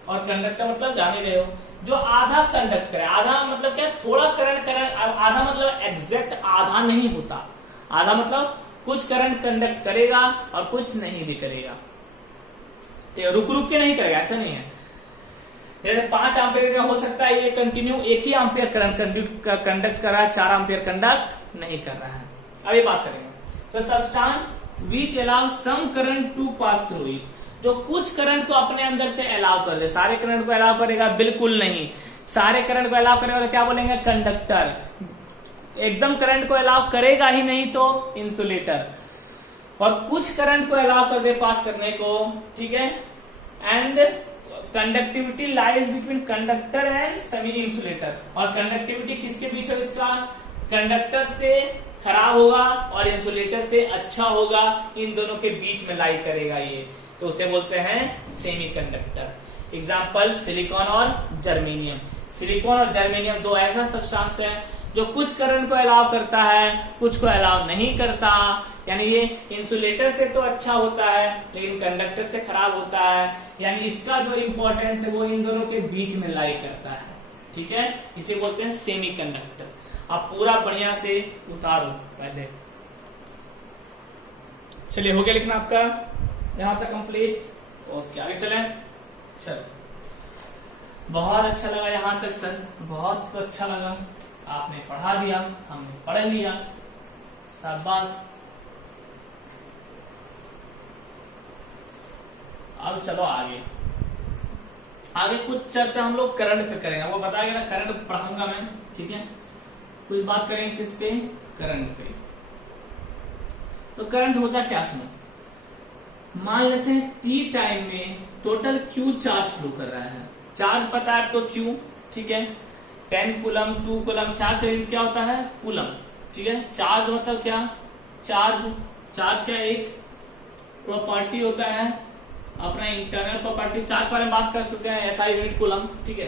और कंडक्टर मतलब जान ही रहे हो, जो आधा कंडक्ट करे। आधा मतलब क्या, थोड़ा करंट करे। आधा मतलब एग्जैक्ट आधा नहीं होता, आधा मतलब कुछ करंट कंडक्ट करेगा और कुछ नहीं भी करेगा, रुक रुक के नहीं करेगा, ऐसा नहीं है। जैसे 5 एम्पियर का हो सकता है ये कंटिन्यू एक ही एम्पियर करंट कंडक्ट कर रहा है, 4 एम्पियर कंडक्ट नहीं कर रहा है। अभी बात करेंगे तो substance which allow some current to pass through it, जो कुछ करंट को अपने अंदर से अलाउ कर दे। सारे करंट को अलाउ करेगा बिल्कुल नहीं, सारे करंट को अलाउ करेगा तो क्या बोलेंगे, कंडक्टर। एकदम करंट को अलाउ करेगा ही नहीं तो इंसुलेटर। और कुछ करंट को अलाउ कर दे पास करने को, ठीक है। And conductivity lies between conductor and semi insulator, और कंडक्टिविटी किसके बीच है, इसका कंडक्टर से खराब होगा और इंसुलेटर से अच्छा होगा, इन दोनों के बीच में लाई करेगा ये, तो उसे बोलते हैं सेमी कंडक्टर। एग्जाम्पल सिलिकॉन और जर्मेनियम। सिलिकॉन और जर्मेनियम दो ऐसा सब्सटेंस है जो कुछ करंट को अलाउ करता है, कुछ को अलाउ नहीं करता। यानी ये इंसुलेटर से तो अच्छा होता है लेकिन कंडक्टर से खराब होता है, यानी इसका जो इंपॉर्टेंस है वो इन दोनों के बीच में लाई करता है, ठीक है। इसे बोलते हैं सेमी कंडक्टर। आप पूरा बढ़िया से उतारो पहले। चलिए, हो गया लिखना आपका यहां तक कंप्लीट। ओके, आगे चलें। चलो, बहुत अच्छा लगा यहां तक सर, बहुत अच्छा लगा। आपने पढ़ा दिया, हमने पढ़ लिया, शाबाश। अब चलो आगे कुछ चर्चा हम लोग करंट पे करेंगे। वो बताया गया करंट पढ़ाऊंगा मैं, ठीक है। कुछ बात करेंगे किस पे, करंट पे। तो करंट होता क्या, सुनो। मान लेते हैं टी टाइम में टोटल क्यू चार्ज फ्लो कर रहा है। चार्ज पता है तो क्यू, ठीक है। 10 कूलम 2 कूलम, चार्ज का यूनिट क्या होता है, कूलम, ठीक है। चार्ज मतलब क्या, चार्ज क्या एक प्रॉपर्टी होता है, अपना इंटरनल प्रॉपर्टी। चार्ज बारे में बात कर चुके हैं, ऐसा यूनिट कूलम, ठीक है।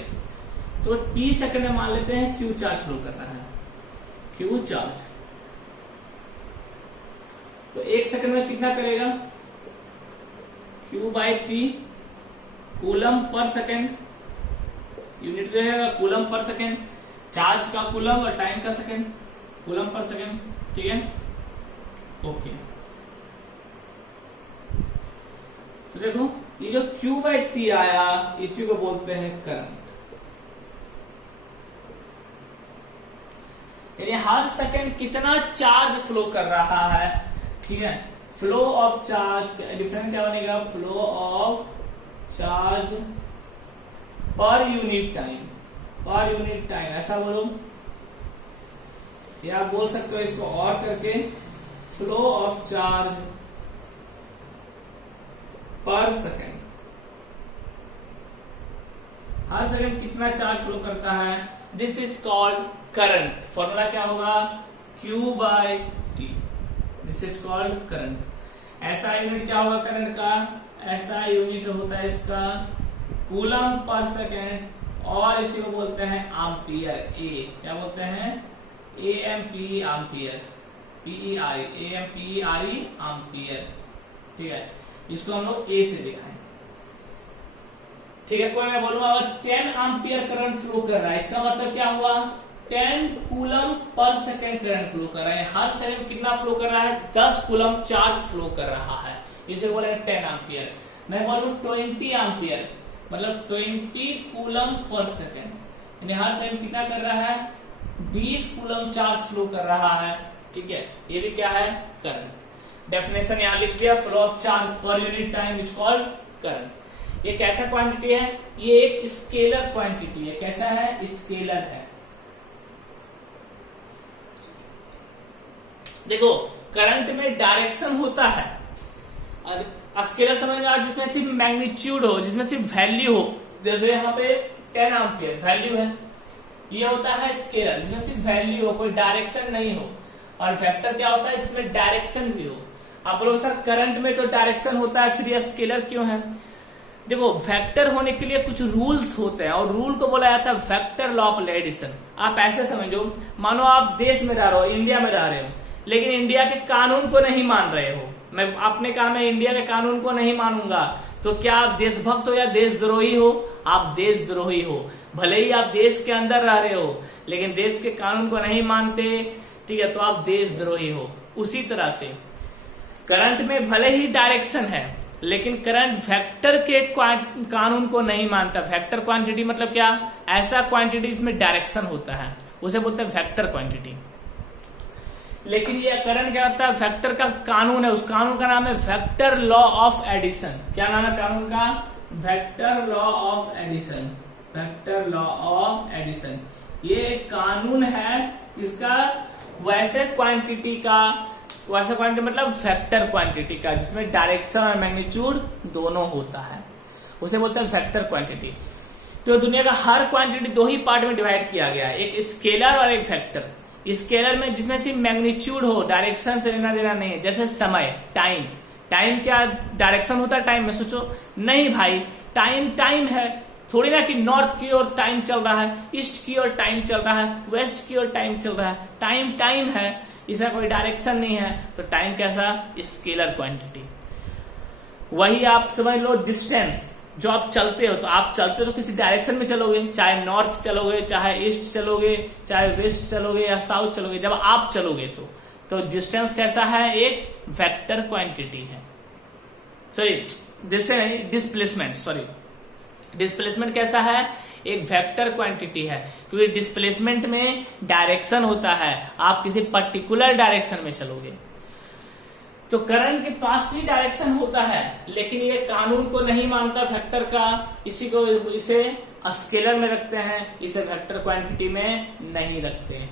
तो टी सेकंड में मान लेते हैं क्यू चार्ज फ्लो कर रहा है, क्यू चार्ज। तो 1 सेकंड में कितना करेगा, Q by T, coulomb per second, unit रहेगा कूलम पर सेकंड। चार्ज का कूलम और टाइम का सेकंड, कूलम पर सेकंड, ठीक है, ओके। तो देखो ये जो Q बाई टी आया, इसी को बोलते हैं करंट। यानी हर सेकंड कितना चार्ज फ्लो कर रहा है, ठीक है। फ्लो ऑफ चार्ज, डिफरेंस क्या बनेगा, flow of charge per unit time, ऐसा बोलो। या आप बोल सकते हो इसको और करके, फ्लो ऑफ चार्ज पर सेकंड। हर सेकंड कितना चार्ज फ्लो करता है, this is called current. Formula क्या होगा, Q by T, this is called current. ऐसा यूनिट क्या होगा करंट का, ऐसा यूनिट होता है इसका कूलम पर सेकंड, और इसी को बोलते हैं एम्पियर। ए क्या बोलते हैं, AMP ampere, PERE, AMPERE ampere, ठीक है। इसको हम लोग ए से दिखाएं, ठीक है। कोई मैं बोलूंगा अगर 10 एम्पियर करंट फ्लो कर रहा है, इसका मतलब क्या हुआ, 10 coulomb per second current flow कर रहा है। हर सेकंड कितना फ्लो कर रहा है, 10 कूलम चार्ज फ्लो कर रहा है, इसे बोले 10 एम्पियर। मैं बोलूं 20 एम्पियर, मतलब 20 कूलम पर सेकंड, यानी हर सेकंड कितना कर रहा है, 20 कूलम चार्ज फ्लो कर रहा है, ठीक है। ये भी क्या है, करंट। डेफिनेशन यहां लिख दिया, flow of charge per unit time is called current. ये कैसा क्वांटिटी है, ये एक स्केलर क्वांटिटी है। कैसा है, स्केलर है। देखो करंट में डायरेक्शन होता है, और स्केलर समझ में आ, जिसमें सिर्फ मैग्नीट्यूड हो, जिसमें सिर्फ वैल्यू हो। जैसे यहाँ पे 10 एम्पियर वैल्यू है, ये होता है स्केलर, जिसमें सिर्फ वैल्यू हो, कोई डायरेक्शन नहीं हो। और वेक्टर क्या होता है, जिसमें डायरेक्शन भी हो। आप लोग सर करंट में तो डायरेक्शन होता है, फिर ये स्केलर क्यों है। देखो वेक्टर होने के लिए कुछ रूल्स होते हैं, और रूल को बोला जाता है वेक्टर लॉ ऑफ एडिशन। आप ऐसे समझो, मानो आप देश में रह रहे हो, इंडिया में रह रहे हो, लेकिन इंडिया के कानून को नहीं मान रहे हो। आपने कहा मैं इंडिया के कानून को नहीं मानूंगा, तो क्या आप देशभक्त हो या देशद्रोही हो, आप देशद्रोही हो। भले ही आप देश के अंदर रह रहे हो, लेकिन देश के कानून को नहीं मानते, ठीक है, तो आप देशद्रोही हो। उसी तरह से करंट में भले ही डायरेक्शन है, लेकिन करंट वेक्टर के कानून को नहीं मानता। वेक्टर क्वांटिटी मतलब क्या, ऐसा क्वांटिटी जिसमें डायरेक्शन होता है, उसे बोलते हैं वेक्टर क्वांटिटी। लेकिन ये करंट क्या होता है, वेक्टर का कानून है, उस कानून का नाम है वेक्टर लॉ ऑफ एडिशन। क्या नाम है कानून का, vector law of addition, vector law of addition. ये कानून है किसका, वैसे क्वांटिटी का, वैसा क्वांटिटी मतलब वेक्टर क्वांटिटी का, जिसमें डायरेक्शन और मैग्नीट्यूड दोनों होता है, उसे बोलते हैं वेक्टर क्वांटिटी। तो दुनिया का हर क्वांटिटी दो ही पार्ट में डिवाइड किया गया है, एक स्केलर और एक वेक्टर। स्केलर में जिसमें सिर्फ मैग्नीट्यूड हो, डायरेक्शन से लेना देना नहीं है। जैसे समय, टाइम, टाइम क्या डायरेक्शन होता है टाइम में, सोचो नहीं भाई, टाइम है, थोड़ी ना कि नॉर्थ की ओर टाइम चल रहा है, ईस्ट की ओर टाइम चल रहा है, वेस्ट की ओर टाइम चल रहा है। टाइम है, इसका कोई डायरेक्शन नहीं है, तो टाइम कैसा, स्केलर क्वांटिटी। वही आप समझ लो डिस्टेंस, जो आप चलते हो, तो आप चलते तो किसी डायरेक्शन में चलोगे, चाहे नॉर्थ चलोगे, चाहे ईस्ट चलोगे, चाहे वेस्ट चलोगे या साउथ चलोगे। जब आप चलोगे तो डिस्टेंस कैसा है, एक वेक्टर क्वांटिटी है। सॉरी डिस्प्लेसमेंट कैसा है, एक वेक्टर क्वांटिटी है, क्योंकि डिस्प्लेसमेंट में डायरेक्शन होता है, आप किसी पर्टिकुलर डायरेक्शन में चलोगे। तो करंट के पास भी डायरेक्शन होता है, लेकिन ये कानून को नहीं मानता वेक्टर का, इसे स्केलर में रखते हैं, इसे वेक्टर क्वांटिटी में नहीं रखते हैं।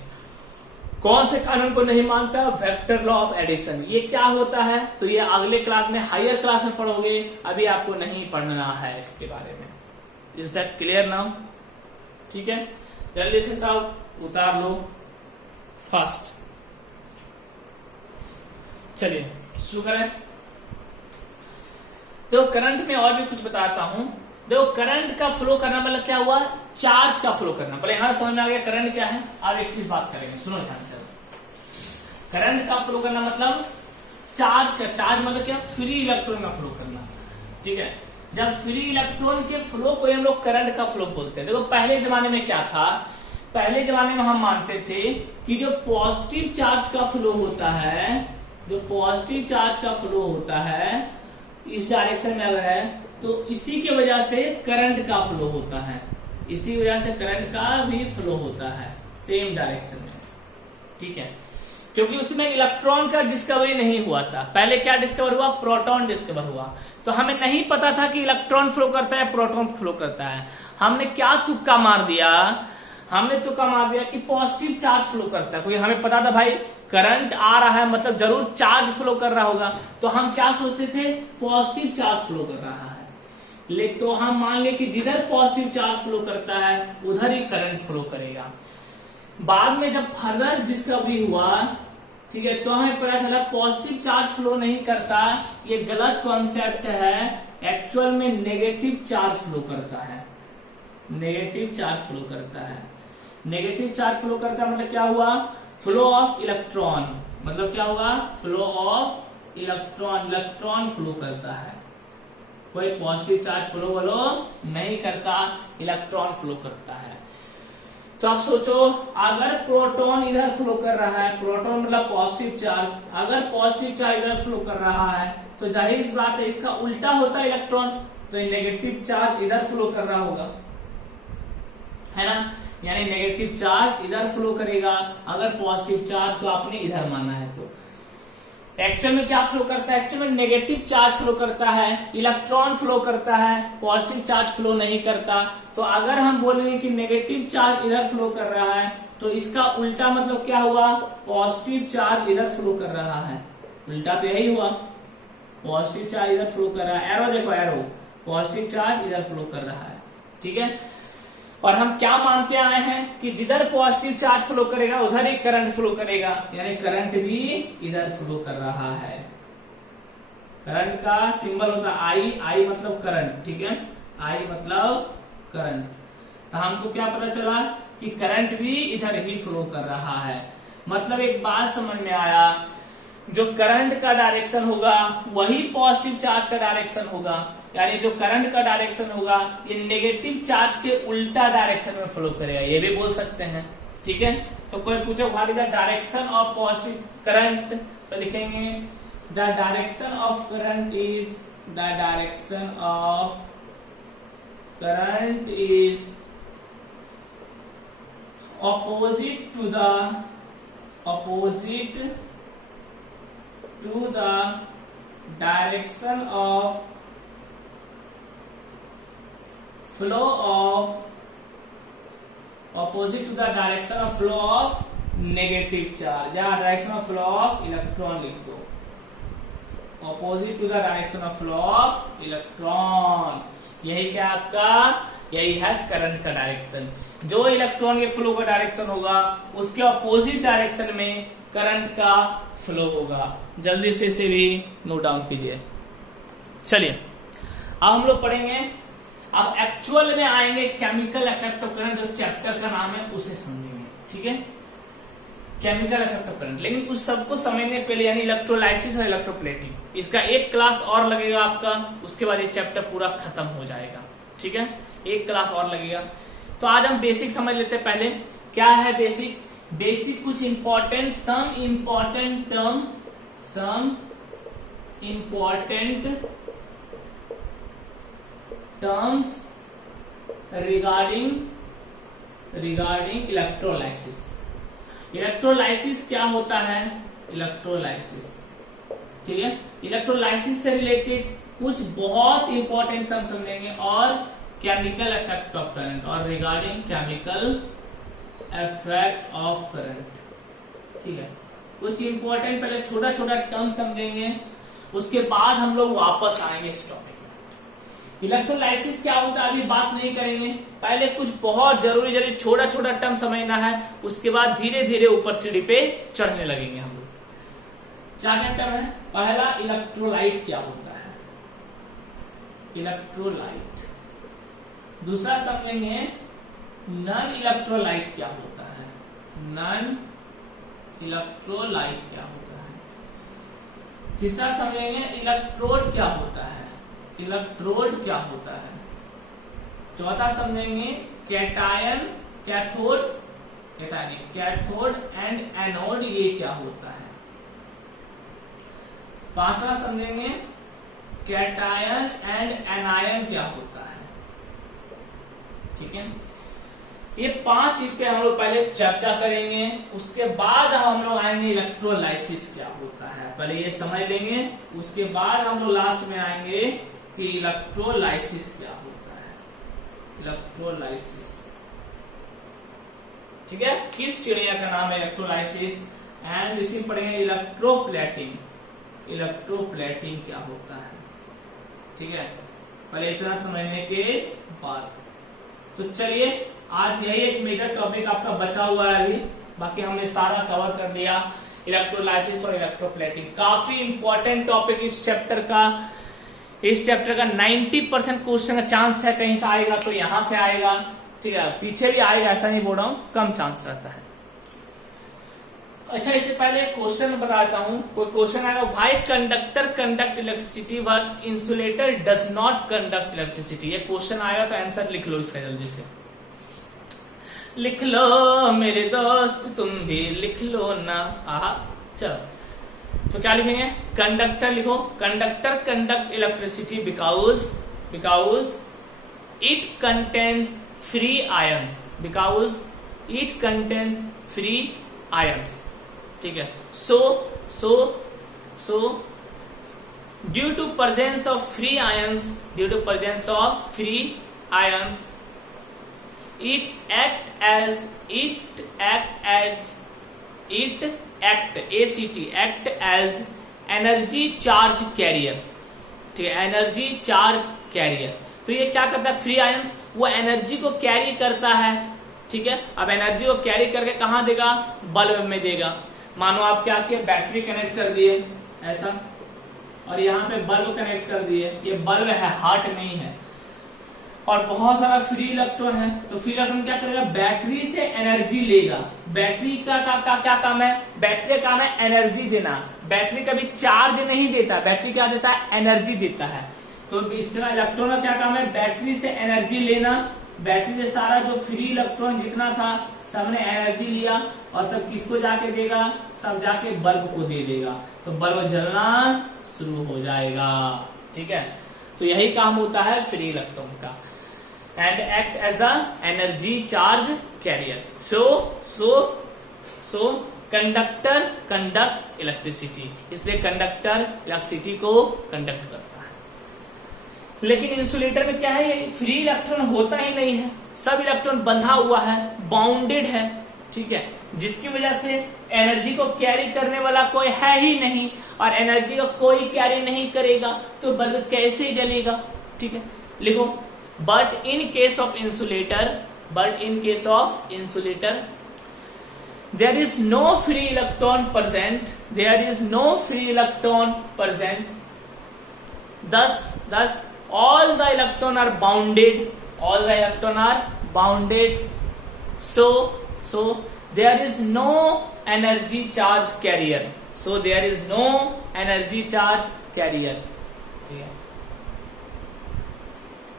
कौन से कानून को नहीं मानता? Vector law of addition. ये क्या होता है तो ये अगले क्लास में, हायर क्लास में पढ़ोगे, अभी आपको नहीं पढ़ना है इसके बारे में। Is that clear now? ठीक है, जल्दी से सब उतार लो फर्स्ट। चलिए शुरू करें। तो करंट में और भी कुछ बताता हूं। देखो, करंट का फ्लो करना मतलब क्या हुआ? चार्ज का फ्लो करना। पहले यहां समझ में आ गया करंट क्या है। अब एक चीज बात करेंगे, सुनो ध्यान से। करंट का फ्लो करना मतलब चार्ज का, चार्ज मतलब क्या? फ्री इलेक्ट्रॉन का फ्लो करना। ठीक है, जब फ्री इलेक्ट्रॉन के फ्लो को हम लोग करंट का फ्लो बोलते हैं। देखो, पहले जमाने में क्या था? पहले जमाने में हम मानते थे कि जो पॉजिटिव चार्ज का फ्लो होता है, जो पॉजिटिव चार्ज का फ्लो होता है इस डायरेक्शन में अगर है, तो इसी की वजह से करंट का फ्लो होता है, इसी वजह से करंट का भी फ्लो होता है सेम डायरेक्शन में। ठीक है, क्योंकि उसमें इलेक्ट्रॉन का डिस्कवरी नहीं हुआ था। पहले क्या डिस्कवर हुआ? प्रोटॉन डिस्कवर हुआ। तो हमें नहीं पता था कि इलेक्ट्रॉन फ्लो करता है, प्रोटॉन फ्लो करता है। हमने क्या तुक्का मार दिया? हमने तुक्का मार दिया कि पॉजिटिव चार्ज फ्लो करता है, क्योंकि हमें पता था भाई करंट आ रहा है मतलब जरूर चार्ज फ्लो कर रहा होगा। तो हम क्या सोचते थे? पॉजिटिव चार्ज फ्लो कर रहा है। लेकिन तो हम मान ले कि जिधर पॉजिटिव चार्ज फ्लो करता है उधर ही करंट फ्लो करेगा। बाद में जब फर्दर डिस्कवरी हुआ, ठीक है, तो हमें पता चला पॉजिटिव चार्ज फ्लो नहीं करता, ये गलत कॉन्सेप्ट है। एक्चुअल में नेगेटिव चार्ज फ्लो करता है, नेगेटिव चार्ज फ्लो करता है। नेगेटिव चार्ज फ्लो करता है मतलब क्या हुआ? Flow of electron. मतलब क्या हुआ? Flow of electron, electron flow करता है। कोई पॉजिटिव चार्ज फ्लो वालो नहीं करता, इलेक्ट्रॉन फ्लो करता है। तो आप सोचो, अगर प्रोटॉन इधर फ्लो कर रहा है, प्रोटॉन मतलब पॉजिटिव चार्ज, अगर पॉजिटिव चार्ज इधर फ्लो कर रहा है तो जाहिर सी बात है इसका उल्टा होता है इलेक्ट्रॉन, तो नेगेटिव चार्ज इधर फ्लो कर रहा होगा, है ना? यानी नेगेटिव चार्ज इधर फ्लो करेगा अगर पॉजिटिव चार्ज को आपने इधर माना है तो। एक्चुअल में क्या फ्लो करता है? एक्चुअल में नेगेटिव चार्ज फ्लो करता है, इलेक्ट्रॉन फ्लो करता है, पॉजिटिव चार्ज फ्लो नहीं करता। तो अगर हम बोलेंगे कि नेगेटिव चार्ज इधर फ्लो कर रहा है तो इसका उल्टा मतलब क्या हुआ? पॉजिटिव चार्ज इधर फ्लो कर रहा है। उल्टा तो यही हुआ, पॉजिटिव चार्ज इधर फ्लो कर रहा है। एरो देखो, एरो, पॉजिटिव चार्ज इधर फ्लो कर रहा है। ठीक है, और हम क्या मानते आए हैं कि जिधर पॉजिटिव चार्ज फ्लो करेगा उधर ही करंट फ्लो करेगा, यानी करंट भी इधर फ्लो कर रहा है। करंट का सिंबल होता है आई, आई मतलब करंट। ठीक है, आई मतलब करंट। तो हमको क्या पता चला कि करंट भी इधर ही फ्लो कर रहा है। मतलब एक बात समझ में आया, जो करंट का डायरेक्शन होगा वही पॉजिटिव चार्ज का डायरेक्शन होगा, यानी जो करंट का डायरेक्शन होगा ये नेगेटिव चार्ज के उल्टा डायरेक्शन में फ्लो करेगा, ये भी बोल सकते हैं। ठीक है, तो कोई पूछो what is the direction of positive current, तो लिखेंगे the direction of current is, the direction of current is opposite to the direction of flow of, opposite to the direction of flow of negative charge, या direction of flow of electron लिख दो, opposite to the direction of flow of electron। यही क्या आपका, यही है करंट का डायरेक्शन। जो इलेक्ट्रॉन के फ्लो का डायरेक्शन होगा उसके अपोजिट डायरेक्शन में करंट का फ्लो होगा। जल्दी से इसे भी नोट डाउन कीजिए। चलिए अब हम लोग पढ़ेंगे, अब एक्चुअल में आएंगे केमिकल इफेक्ट ऑफ करंट, जो चैप्टर का नाम है उसे समझेंगे। ठीक है, केमिकल इफेक्ट ऑफ करंट। लेकिन उस सबको समझने के लिए, यानी इलेक्ट्रोलाइसिस और इलेक्ट्रोप्लेटिंग, इसका एक क्लास और लगेगा आपका, उसके बाद ये चैप्टर पूरा खत्म हो जाएगा। ठीक है, एक क्लास और लगेगा। तो आज हम बेसिक समझ लेते हैं। पहले क्या है बेसिक? बेसिक कुछ important, some important terms regarding electrolysis. Electrolysis क्या होता है? इलेक्ट्रोलाइसिस, ठीक है, इलेक्ट्रोलाइसिस से रिलेटेड कुछ बहुत इंपॉर्टेंट हम समझेंगे, और केमिकल इफेक्ट ऑफ करंट, और regarding chemical effect of current, ठीक है। कुछ इंपॉर्टेंट पहले छोटा छोटा टर्म समझेंगे, उसके बाद हम लोग वापस आएंगे इस टॉपिक में। इलेक्ट्रोलाइसिस क्या होता है अभी बात नहीं करेंगे, पहले कुछ बहुत जरूरी छोटा छोटा टर्म समझना है, उसके बाद धीरे धीरे ऊपर सीढ़ी पे चढ़ने लगेंगे हम लोग। क्या क्या टर्म है? पहला, इलेक्ट्रोलाइट क्या होता है? इलेक्ट्रोलाइट। दूसरा समझेंगे नॉन इलेक्ट्रोलाइट क्या होता है? नॉन इलेक्ट्रोलाइट क्या होता है? तीसरा समझेंगे इलेक्ट्रोड क्या होता है? इलेक्ट्रोड क्या होता है? चौथा समझेंगे cation, cathode, cathode and anode ये क्या होता है? पांचवा समझेंगे कैटायन एंड एनायन क्या होता है, ठीक है। ये 5 चीज पे हम लोग पहले चर्चा करेंगे, उसके बाद हम लोग आएंगे इलेक्ट्रोलाइसिस क्या होता है, पहले ये समझ लेंगे, उसके बाद हम लोग लास्ट में आएंगे कि इलेक्ट्रोलाइसिस क्या होता है। इलेक्ट्रोलाइसिस, ठीक है, किस चिड़िया का नाम है इलेक्ट्रोलाइसिस। एंड इसी पढ़ेंगे इलेक्ट्रोप्लेटिंग। इलेक्ट्रोप्लेटिंग क्या होता है, ठीक है, पहले इतना समझने के बाद। तो चलिए, आज यही एक मेजर टॉपिक आपका बचा हुआ है अभी, बाकी हमने सारा कवर कर लिया। इलेक्ट्रोलाइसिस और इलेक्ट्रोप्लेटिंग काफी इंपॉर्टेंट टॉपिक इस चैप्टर का। इस चैप्टर का 90% क्वेश्चन का चांस है, कहीं से आएगा तो यहां से आएगा, ठीक है, पीछे भी आएगा, ऐसा नहीं बोल रहा हूं, कम चांस रहता है। अच्छा, इससे पहले क्वेश्चन बता देता हूं। कोई क्वेश्चन आएगा, why conductor conduct electricity but insulator does not conduct electricity. ये क्वेश्चन आएगा तो आंसर लिख लो इसका, जल्दी से लिख लो मेरे दोस्त, तुम भी लिख लो ना। चलो, तो क्या लिखेंगे? कंडक्टर लिखो, conductor conduct electricity because it contains free ions, because it contains free ions, ठीक है। So due to presence of free ions, it act as energy charge carrier, ठीक है, एनर्जी चार्ज कैरियर। तो ये क्या करता है? फ्री आयंस वो एनर्जी को कैरी करता है, ठीक है। अब एनर्जी को कैरी करके कहां देगा? बल्ब में देगा। मानो आप क्या किए, बैटरी कनेक्ट कर दिए ऐसा, और यहाँ पे बल्ब कनेक्ट कर दिए, ये बल्ब है, हार्ट नहीं है, और बहुत सारा फ्री इलेक्ट्रॉन है, तो फ्री इलेक्ट्रॉन क्या करेगा? बैटरी से एनर्जी लेगा। बैटरी का क्या काम है? बैटरी का काम है एनर्जी देना। बैटरी कभी चार्ज नहीं देता, बैटरी क्या देता है? एनर्जी देता है। तो इस तरह इलेक्ट्रॉन का क्या काम है? बैटरी से एनर्जी लेना। बैटरी से सारा जो फ्री इलेक्ट्रॉन जितना था सबने एनर्जी लिया, और सब किसको जाके देगा? सब जाके बल्ब को दे देगा, तो बल्ब जलना शुरू हो जाएगा, ठीक है। तो यही काम होता है फ्री इलेक्ट्रॉन का, and act as a energy charge carrier. So conductor conduct electricity, इसलिए कंडक्टर इलेक्ट्रिसिटी को कंडक्ट करता है। लेकिन इंसुलेटर में क्या है? ये फ्री इलेक्ट्रॉन होता ही नहीं है, सब इलेक्ट्रॉन बंधा हुआ है, बाउंडेड है, ठीक है, जिसकी वजह से एनर्जी को कैरी करने वाला कोई है ही नहीं, और एनर्जी को कोई कैरी नहीं करेगा तो बल्ब कैसे जलेगा, ठीक है। लिखो, but in case of insulator there is no free electron present, thus all the electron are bounded, so there is no energy charge carrier,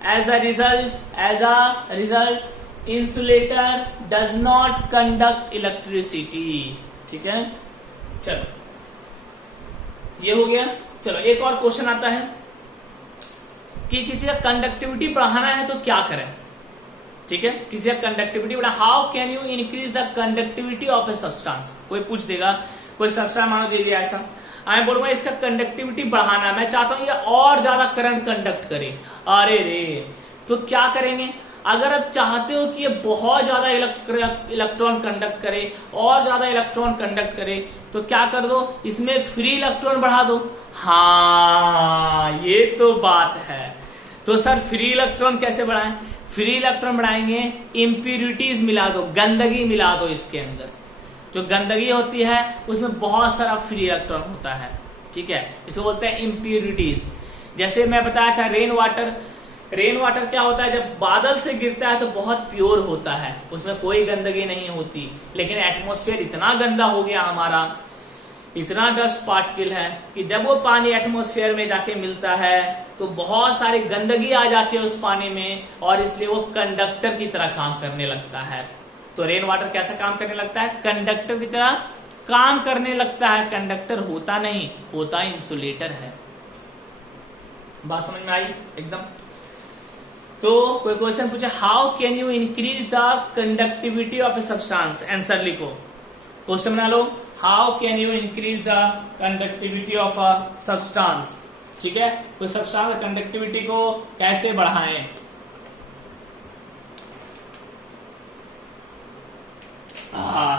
as a result insulator does not conduct electricity, ठीक है। चलो, ये हो गया। चलो, एक और क्वेश्चन आता है कि किसी का कंडक्टिविटी बढ़ाना है तो क्या करें, ठीक है, किसी का कंडक्टिविटी बढ़ा, how can you increase the conductivity of a substance. कोई पूछ देगा, कोई सब्सटेंस मानो दे दिया ऐसा, मैं बोलूंगा इसका कंडक्टिविटी बढ़ाना, मैं चाहता हूं ये और ज्यादा करंट कंडक्ट करे। अरे रे, तो क्या करेंगे, अगर आप चाहते हो कि ये बहुत ज्यादा इलेक्ट्रॉन कंडक्ट करे और ज्यादा इलेक्ट्रॉन कंडक्ट करे, तो क्या कर दो, इसमें फ्री इलेक्ट्रॉन बढ़ा दो। हाँ, ये तो बात है। तो सर फ्री इलेक्ट्रॉन कैसे बढ़ाएं? फ्री इलेक्ट्रॉन बढ़ाएंगे, इम्प्यूरिटीज मिला दो, गंदगी मिला दो इसके अंदर। जो गंदगी होती है उसमें बहुत सारा फ्री इलेक्ट्रॉन होता है, ठीक है, इसको बोलते हैं इम्प्यूरिटीज। जैसे मैं बताया था रेन वाटर, रेन वाटर क्या होता है, जब बादल से गिरता है तो बहुत प्योर होता है, उसमें कोई गंदगी नहीं होती। लेकिन एटमॉस्फेयर इतना गंदा हो गया हमारा, इतना डस्ट पार्टिकल है कि जब वो पानी एटमॉस्फेयर में जाके मिलता है तो बहुत सारी गंदगी आ जाती है उस पानी में, और इसलिए वो कंडक्टर की तरह काम करने लगता है। तो रेन वाटर कैसा काम करने लगता है? कंडक्टर की तरह काम करने लगता है। कंडक्टर होता नहीं, होता इंसुलेटर है। बात समझ में आई एकदम? तो कोई क्वेश्चन पूछे, how can you increase the conductivity of a substance? Answer लिखो, क्वेश्चन बना लो, how can you increase the conductivity of a substance. ठीक है, कोई सब्सटेंस कंडक्टिविटी को कैसे बढ़ाएं?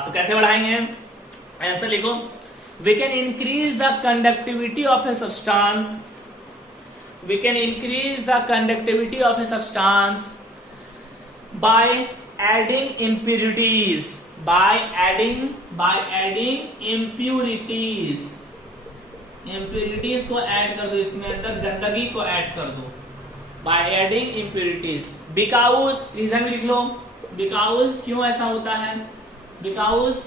तो कैसे बढ़ाएंगे? आंसर लिखो, we can increase the conductivity of a substance, we can increase the conductivity of a substance by adding impurities, by adding impurities को ऐड कर दो, इसमें अंदर गंदगी को ऐड कर दो, by adding impurities। because reason भी लिख लो, because क्यों ऐसा होता है? because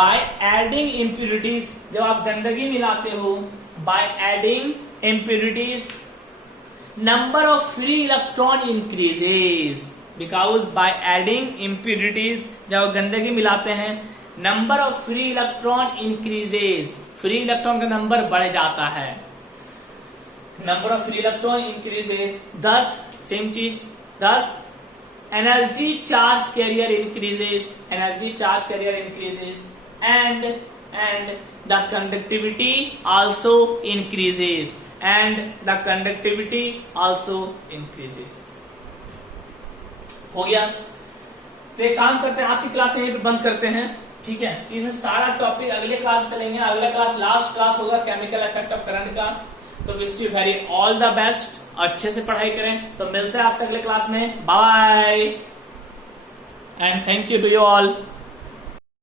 by adding impurities, जब आप गंदगी मिलाते हो, by adding impurities, number of free electron increases। because by adding impurities, जब गंदगी मिलाते हैं, number of free electron increases, free electron का नंबर बढ़ जाता है, number of free electron increases। thus same चीज, thus energy charge carrier increases, energy charge carrier increases and the conductivity also increases, and the conductivity also increases। हो गया? तो एक काम करते हैं, आज की क्लास यहीं पे बंद करते हैं, ठीक है। इसे सारा टॉपिक अगले क्लास चलेंगे, अगला क्लास लास्ट क्लास होगा केमिकल इफेक्ट ऑफ करंट का। तो wish you very all the best, अच्छे से पढ़ाई करें। तो मिलते हैं आपसे अगले क्लास में, bye and thank you to you all.